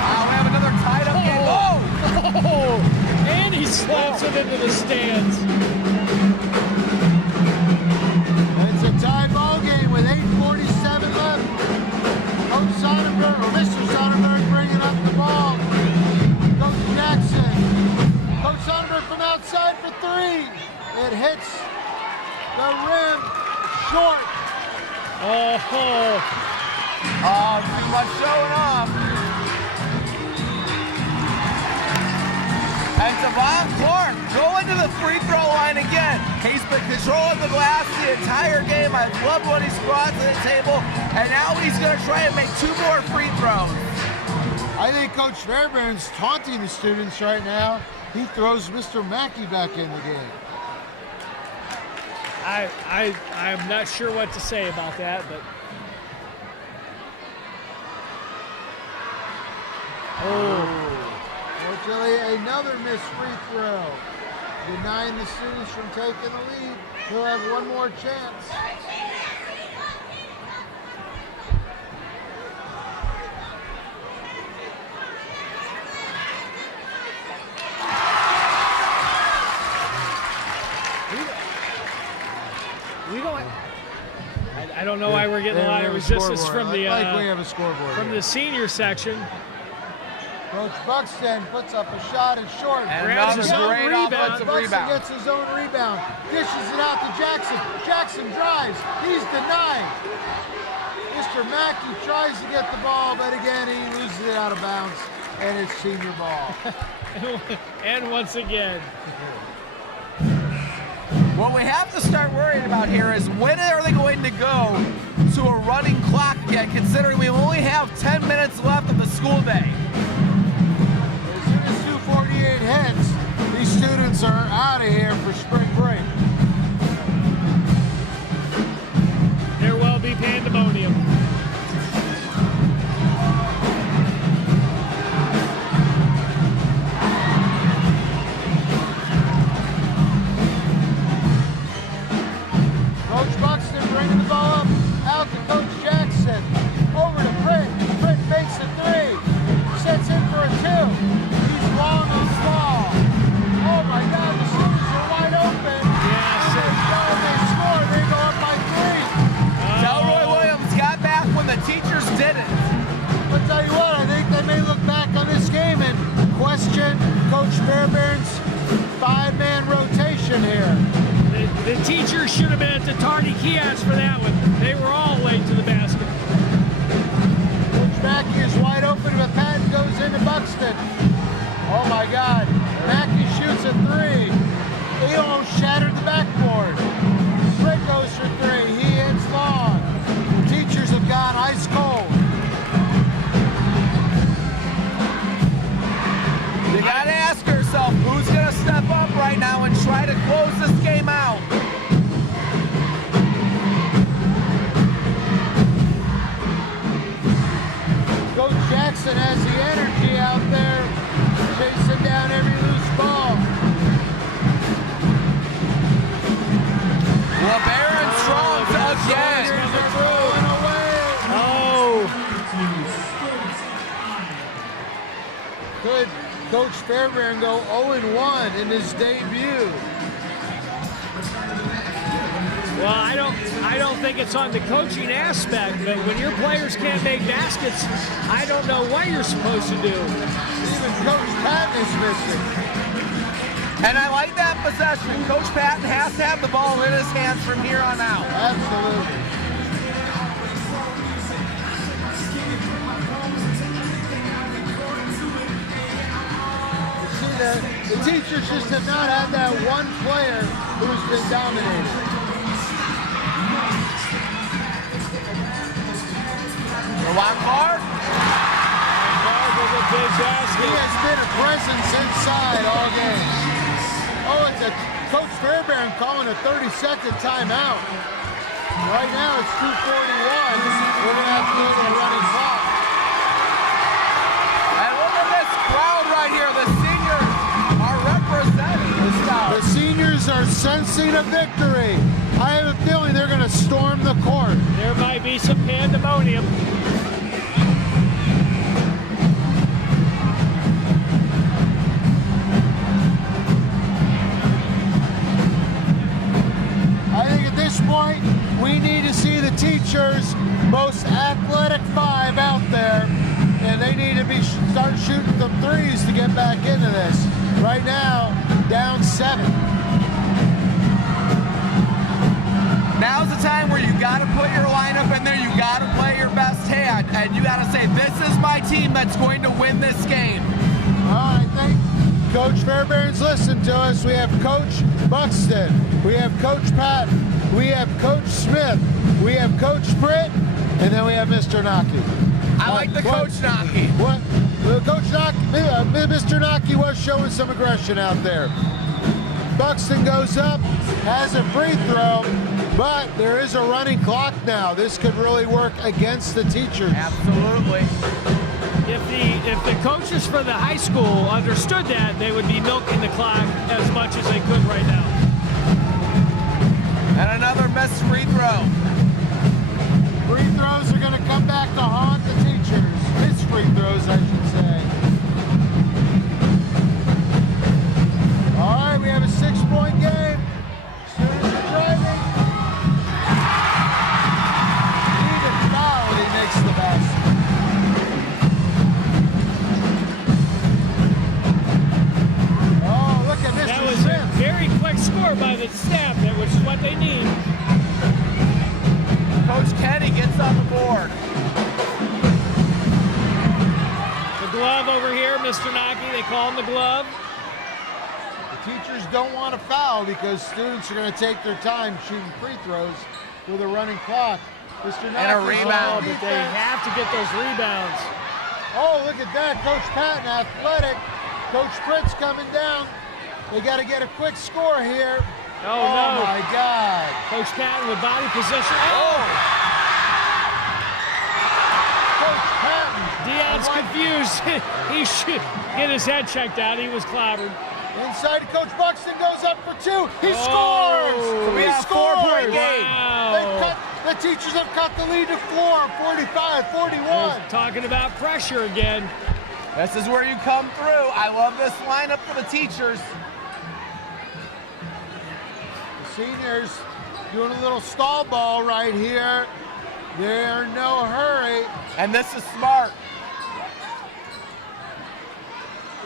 Wow, we have another tied up game. Oh! Oh, and he slaps it into the stands. It's a tied ball game with 8:47 left. Coach Sonnenberg, or Mr. Sonnenberg, bringing up the ball. Coach Jackson. Coach Sonnenberg from outside for 3. It hits the rim short. Oh, Oh, too much showing off. And Devon Clark going to the free throw line again. He's been controlling the glass the entire game. I love what he's brought to the table. And now he's going to try and make 2 more free throws. I think Coach Fairbairn's taunting the students right now. He throws Mr. Mackey back in the game. I'm not sure what to say about that, but. Fortunately, another missed free throw. Denying the students from taking the lead. He'll have one more chance. We don't. I don't know why we're getting a lot of resistance from the like we have a scoreboard from here. the senior section. Coach Buxton puts up a shot and short. And Grabs another his own great rebound. offensive Buxton rebound. gets his own rebound. Dishes it out to Jackson. Jackson drives. He's denied. Mr. Mackey tries to get the ball, but again he loses it out of bounds, and it's senior ball. And once again, What we have to start worrying about here is when are they going to go to a running clock again, considering we only have 10 minutes left of the school day. hits, these students are out of here for spring break. There will be pandemonium. Coach Buxton bringing the ball up, out to Coach Jackson, over to Britt. Britt makes a three, sets in for a two. He's long and small. Oh my God, the Sooners are wide open. Yes. They score, they go up by three. Delroy Williams got back when the teachers didn't. I'll tell you what, I think they may look back on this game and question Coach Fairbairn's five-man rotation here. The teachers should have been at the tardy kiosk for that one. They were all late to the basket. Coach Mackey is wide open, but Patton goes into Buxton. Oh my God, Mackey shoots a three. He almost shattered the backboard. Britt goes for three, he hits long. The teachers have gone ice cold. You gotta ask yourself, who's gonna step up right now and try to close this game out? Coach Jackson has the energy out there, chasing down every loose ball. LeBaron Strong again. Throwing away. Oh, Could Coach Fairbairn go 0-1 in his debut? well, I don't think it's on the coaching aspect, but when your players can't make baskets, I don't know what you're supposed to do. Even Coach Patton is missing. And I like that possession. Coach Patton has to have the ball in his hands from here on out. Absolutely. The teachers just have not had that one player who's been dominating. Lockhart? That was a big He basket. has been a presence inside all game. Oh, it's a Coach Fairbairn calling a 30-second timeout. Right now it's 2:41. We're going to have to go to the running clock. And look at this crowd right here. The seniors are representing this town. The seniors are sensing a victory. I have a feeling they're going to storm the court. There might be some pandemonium. I think at this point, we need to see the teachers' most athletic five out there, and they need to start shooting some threes to get back into this. Right now, down 7. Now's the time where you got to put your lineup in there. You got to play your best hand. And you got to say, this is my team that's going to win this game. Well, I think Coach Fairbairn's listened to us. We have Coach Buxton. We have Coach Patton. We have Coach Smith. We have Coach Britt. And then we have Mr. Naki. I like the Coach Naki. What? Coach Naki, Mr. Naki was showing some aggression out there. Buxton goes up, has a free throw, but there is a running clock now. This could really work against the teachers. Absolutely. If the coaches for the high school understood that, they would be milking the clock as much as they could right now. And another missed free throw. Free throws are going to come back to haunt the teachers. Missed free throws, I should say. All right, we have a 6-point game. Students are driving. Even fouled, he makes the basket. Oh, look at this. That was a very quick score by the staff, which is what they need. Coach Kenny gets on the board. The glove over here, Mr. Naki, they call him the glove. The teachers don't want to foul because students are going to take their time shooting free throws with a running clock. Mr. And a rebound. But they have to get those rebounds. Oh, look at that. Coach Patton, athletic. Coach Fritz coming down. They got to get a quick score here. Oh, no. My God. Coach Patton with body position. Oh! Coach Patton. Deion's confused. He should get his head checked out. He was clobbered. Inside, Coach Buxton goes up for 2. He Oh. scores! So we He have a 4-point scores! game. Wow. The teachers have cut the lead to 4, 45-41. Talking about pressure again. This is where you come through. I love this lineup for the teachers. The seniors doing a little stall ball right here. They're in no hurry. And this is smart.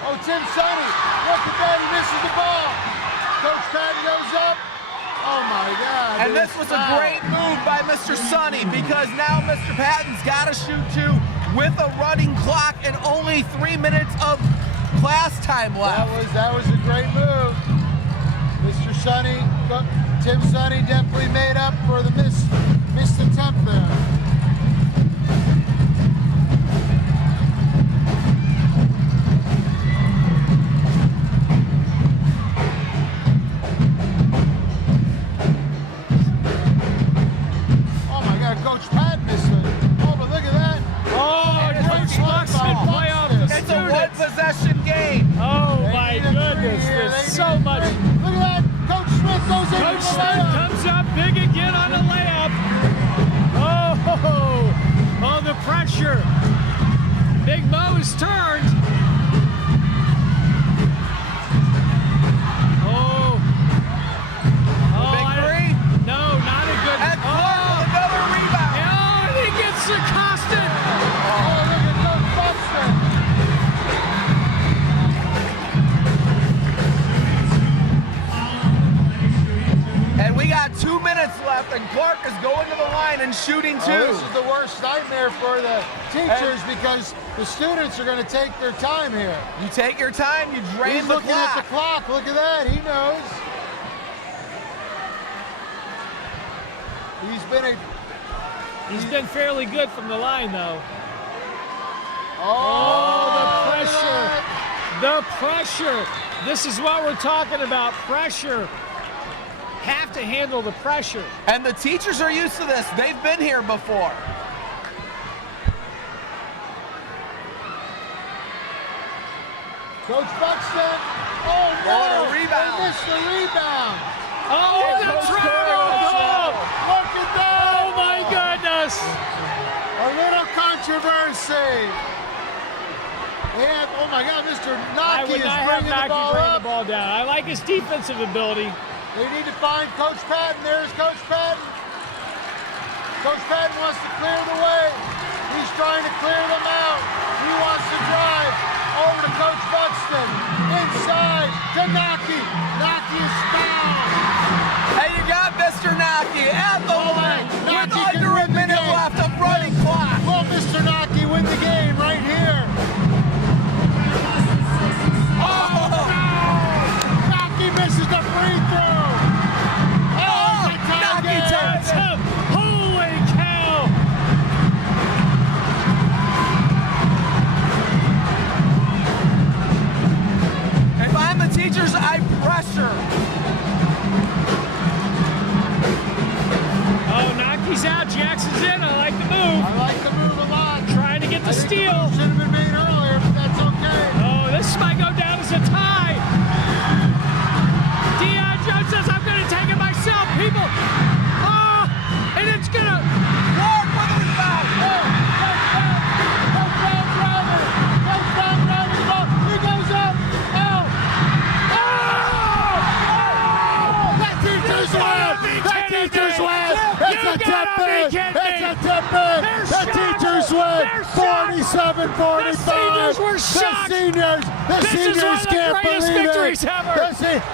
Oh, Tim Sonny, look at that, he misses the ball. Coach Patton goes up. Oh my God. And this was a great move by Mr. Sonny because now Mr. Patton's got to shoot 2 with a running clock and only 3 minutes of class time left. That was a great move. Mr. Sonny, Tim Sonny definitely made up for the missed attempt there. Coach Patton missed it. Oh, but look at that. Oh, Coach Buxton play off the It's a one-possession game. Oh, They my need a goodness. three here. There's They so need a much. three. Look at that. Coach Smith goes in Coach for the Smith layup. comes up big again on the layup. Oh, the pressure. Big Mo is turned. Big three. No, not a good. And Clark with another rebound. Oh, and he gets accosted. Oh, look at Coach Buxton. And we got 2 minutes left, and Clark is going to the line and shooting 2. Oh, this is the worst nightmare for the teachers because the students are going to take their time here. You take your time, you drain He's the looking at the clock. clock. Look at that. He knows. He's been fairly good from the line, though. Oh, the look at pressure. that. The pressure. This is what we're talking about. Pressure. Have to handle the pressure. And the teachers are used to this. They've been here before. Coach Buxton. Oh, no. What a rebound. They missed the rebound. Oh, the Coach triangle. Carroll. Look at that. Oh, my goodness. A little controversy. And, oh my God, Mr. I Naki would is not have bringing the Naki ball bring up. the ball down. I like his defensive ability. They need to find Coach Patton. There's Coach Patton. Coach Patton wants to clear the way. He's trying to clear them out. He wants to drive over to Coach Buxton. Inside to Naki. Naki is fouled. And you got Mr. Naki at the line with Naki can under a win the minute game. left of running clock. Will Mr. Naki win the game right here? Oh, no! Naki misses the free throw. Oh, it's a tie Naki game. ties it. Holy cow. If I'm the teachers, I pressure. Oh, Naki's out. Jackson's in. I like the move. I like the move a lot. Trying to get the I think steal. move should have been made earlier, but that's okay. Oh, this might go down as a tie. Deion Jones says, I'm going to take it myself, people. Oh, and it's going to. Clark with a rebound. He goes up. Oh! That teacher's win! That teacher's win! It's a tip in! It's a tip in! The teachers win! 47-45! The seniors were shocked! The This is one seniors of the can't greatest believe victories it! ever.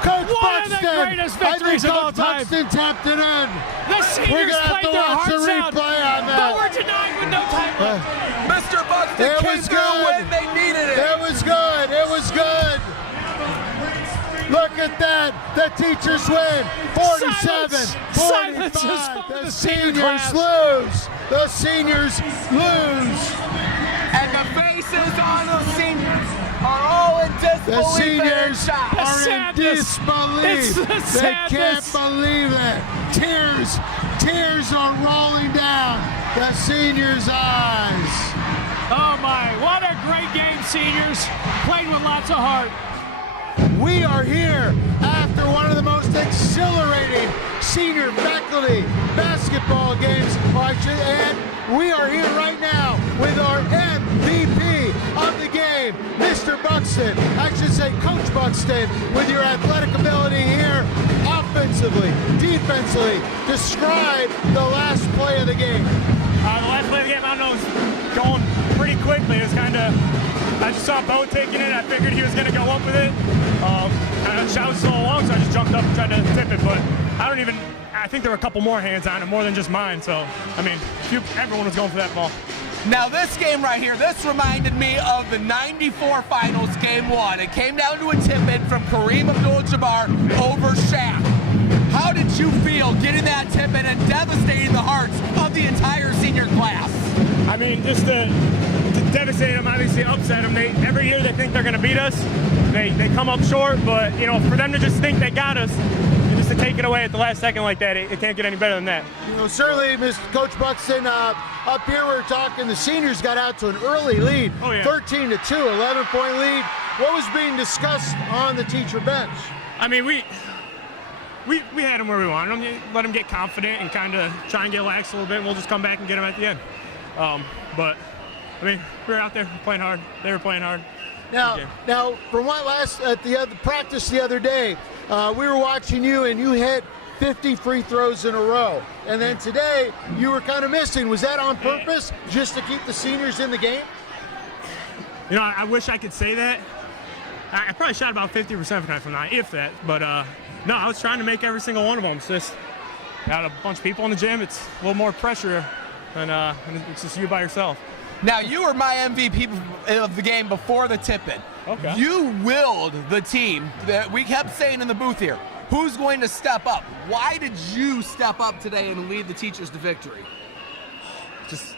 Coach One of the Buxton! greatest I think victories of all Coach time. Buxton tapped it in! The We're seniors gonna have played to their watch the hearts out, replay on but that. we're denied with no time left. Mr. Buxton It came was through good. when they needed it. It was good. It was good. Look at that. The teachers win. 47, Silence is 45. for The the senior seniors class. lose. The seniors lose. And the faces on the seniors are all in disbelief. The seniors shock. are in sadness. disbelief. It's the They can't sadness. believe it. Tears are rolling down the seniors' eyes. Oh my, what a great game, seniors. Played with lots of heart. We are here after one of the most exhilarating senior faculty basketball games, and we are here right now with our MVP of the game, Mr. Buxton. I should say Coach Buxton, with your athletic ability here, offensively, defensively. Describe the last play of the game. The last play of the game, I don't know, it was going pretty quickly. It was kind of, I just saw Bo taking it. I figured he was going to go up with it. The shot was so long, so I just jumped up and tried to tip it. But I think there were a couple more hands on it, more than just mine. So, I mean, everyone was going for that ball. Now this game right here, this reminded me of the '94 finals game 1. It came down to a tip-in from Kareem Abdul-Jabbar over Shaq. How did you feel getting that tip-in and devastating the hearts of the entire senior class? I mean, just to devastate them, obviously upset them. Every year they think they're going to beat us. They come up short, but, you know, for them to just think they got us, and just to take it away at the last second like that, it can't get any better than that. You know, certainly, Coach Buxton, up here we're talking the seniors got out to an early lead, Oh, yeah. 13-2, 11-point lead. What was being discussed on the teacher bench? I mean, we had them where we wanted them. Let them get confident and kind of try and get lax a little bit, and we'll just come back and get them at the end. But, I mean, we were out there playing hard. They were playing hard. Now, from what at the other practice the other day, we were watching you, and you hit 50 free throws in a row. And then today, you were kind of missing. Was that on purpose, just to keep the seniors in the game? You know, I wish I could say that. I probably shot about 50% from that, if that. But, no, I was trying to make every single one of them. It's just got a bunch of people in the gym. It's a little more pressure than it's just you by yourself. Now, you were my MVP of the game before the tip-in. Okay. You willed the team. We kept saying in the booth here, who's going to step up? Why did you step up today and lead the teachers to victory? Just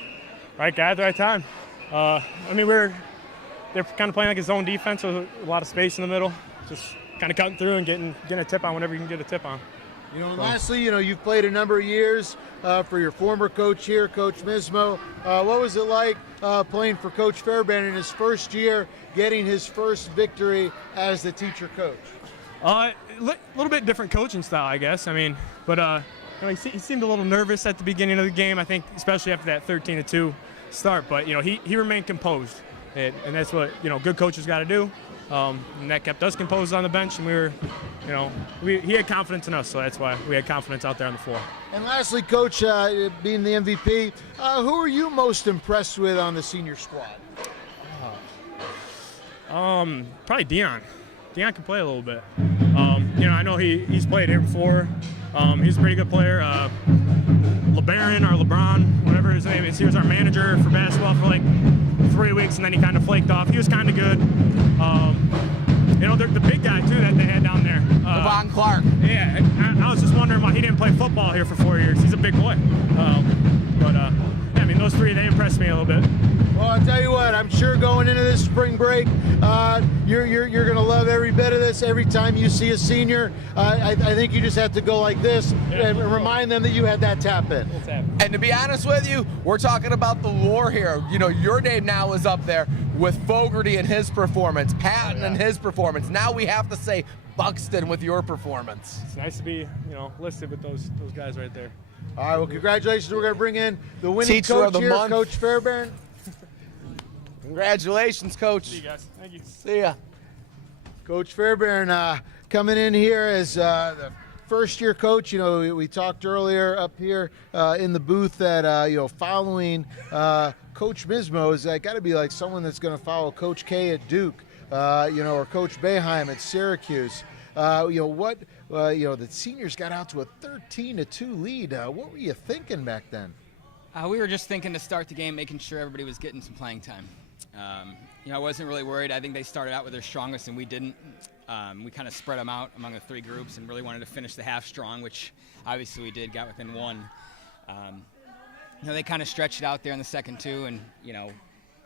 right guy at the right time. I mean, they're kind of playing like a zone defense with a lot of space in the middle. Just kind of cutting through and getting a tip on whenever you can get a tip on. You know, lastly, you've played a number of years for your former coach here, Coach Mismo. What was it like playing for Coach Fairbairn in his first year, getting his first victory as the teacher coach? A little bit different coaching style, I guess. I mean, but he seemed a little nervous at the beginning of the game. I think, especially after that 13-2 start. But he remained composed, and that's what good coaches got to do. And that kept us composed on the bench, and we were, he had confidence in us, so that's why we had confidence out there on the floor. And lastly, Coach, being the MVP, who are you most impressed with on the senior squad? Probably Dion. Dion can play a little bit. I know he's played here before. He's a pretty good player. LeBaron or LeBron, whatever his name is, he was our manager for basketball for like 3 weeks, and then he kind of flaked off. He was kind of good. The big guy too that they had down there. Devon Clark. Yeah, I was just wondering why he didn't play football here for 4 years. He's a big boy. I mean, those three, they impressed me a little bit. Well, I'll tell you what, I'm sure going into this spring break, you're going to love every bit of this. Every time you see a senior, I think you just have to go like this and remind them that you had that tap in. And to be honest with you, we're talking about the lore here. Your name now is up there with Fogarty and his performance, Patton and his performance. Now we have to say Buxton with your performance. It's nice to be, listed with those guys right there. All right, well, congratulations. We're going to bring in the winning Teacher coach of the here, month. Coach Fairbairn. Congratulations, Coach. See you guys. Thank you. See ya. Coach Fairbairn coming in here as the first-year coach. We talked earlier up here in the booth that following Coach Mismo is got to be like someone that's going to follow Coach K at Duke, or Coach Boeheim at Syracuse. The seniors got out to a 13-2 lead. What were you thinking back then? We were just thinking to start the game, making sure everybody was getting some playing time. I wasn't really worried. I think they started out with their strongest, and we didn't. We kind of spread them out among the three groups and really wanted to finish the half strong, which obviously we did, got within one. They kind of stretched it out there in the second two, and,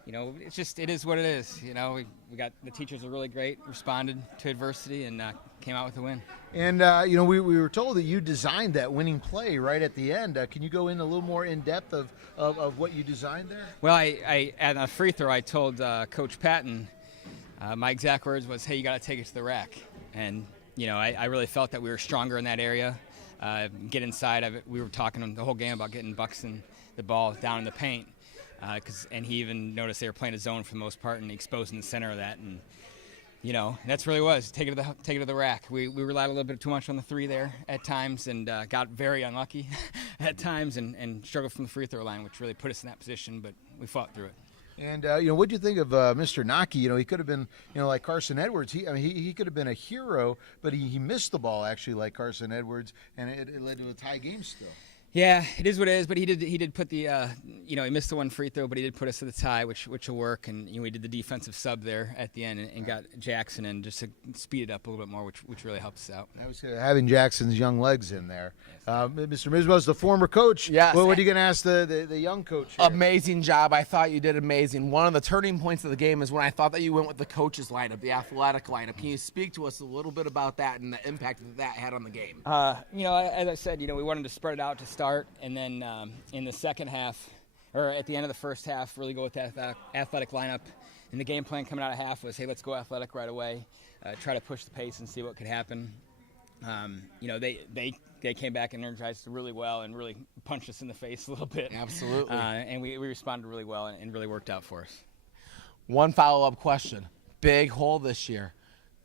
you know, it is what it is. You know, we got the teachers are really great, responded to adversity, and came out with a win. And, you know, we were told that you designed that winning play right at the end. Can you go in a little more in depth of what you designed there? Well, I at a free throw, I told Coach Patton, my exact words was, hey, you got to take it to the rack. And, you know, I really felt that we were stronger in that area. Get inside of it. We were talking the whole game about getting Buxton the ball down in the paint. And he even noticed they were playing a zone for the most part and exposing the center of that. And, you know, that's really was take it to the rack. We relied a little bit too much on the three there at times and got very unlucky at times and struggled from the free throw line, which really put us in that position, but we fought through it. And, you know, what do you think of Mr. Naki? You know, he could have been, you know, like Carson Edwards. He could have been a hero, but he missed the ball, actually, like Carson Edwards, and it led to a tie game still. Yeah, it is what it is, but he did put the, you know, he missed the one free throw, but he did put us to the tie, which will work, and you know, we did the defensive sub there at the end and got Jackson in just to speed it up a little bit more, which really helps us out. That was having Jackson's young legs in there. Yes. Mr. Mismo's the former coach. Yes. What are you going to ask the young coach here? Amazing job. I thought you did amazing. One of the turning points of the game is when I thought that you went with the coaches lineup, the athletic lineup. Can you speak to us a little bit about that and the impact that had on the game? You know, as I said, you know, we wanted to spread it out to start, and then in the second half, or at the end of the first half, really go with that athletic lineup. And the game plan coming out of half was, hey, let's go athletic right away, try to push the pace and see what could happen. You know, they came back and energized really well and really punched us in the face a little bit. Absolutely. And we responded really well and really worked out for us. One follow-up question. Big hole this year.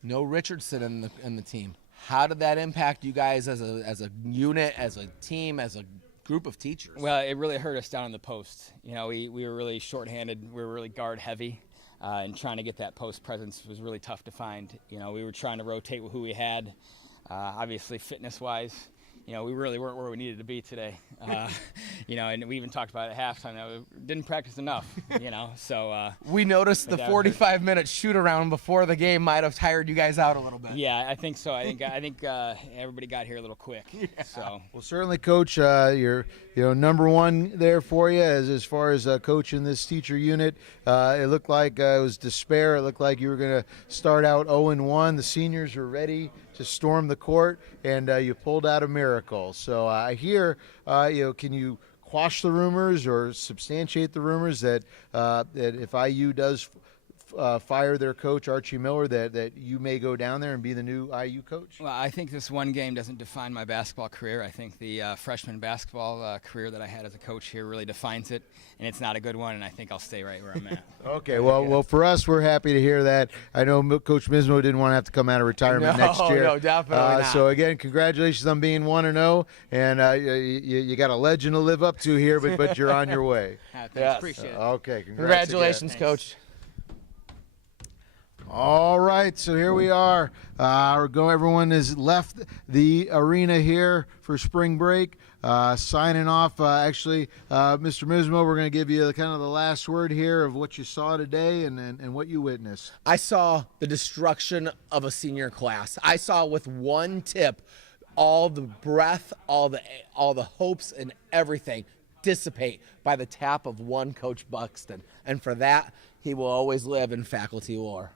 No Richardson in the team. How did that impact you guys as a unit, as a team, as a group of teachers? Well, it really hurt us down in the post. You know, we were really shorthanded. We were really guard heavy, and trying to get that post presence was really tough to find. You know, we were trying to rotate with who we had. Obviously, fitness-wise, you know, we really weren't where we needed to be today. You know, and we even talked about it at halftime that we didn't practice enough, you know. So we noticed the 45-minute shoot-around before the game might have tired you guys out a little bit. Yeah, I think so. I think everybody got here a little quick. Yeah. So. Well, certainly, Coach, you're number one there for you as far as coaching this teacher unit. It looked like it was despair. It looked like you were going to start out 0-1. The seniors were ready to storm the court, and you pulled out a miracle. So I hear, can you quash the rumors or substantiate the rumors that if IU does fire their coach, Archie Miller, that you may go down there and be the new IU coach? Well, I think this one game doesn't define my basketball career. I think the freshman basketball career that I had as a coach here really defines it, and it's not a good one, and I think I'll stay right where I'm at. Okay, well, for us, we're happy to hear that. I know Coach Mismo didn't want to have to come out of retirement next year. No, definitely not. So, again, congratulations on being 1-0, and you got a legend to live up to here, but you're on your way. Thanks, Yes. appreciate it. Okay, Congratulations, again. Coach. All right, so here we are. Everyone has left the arena here for spring break. Signing off, Mr. Mismo, we're going to give you kind of the last word here of what you saw today and what you witnessed. I saw the destruction of a senior class. I saw with one tip all the breath, all the hopes and everything dissipate by the tap of one Coach Buxton. And for that, he will always live in faculty lore.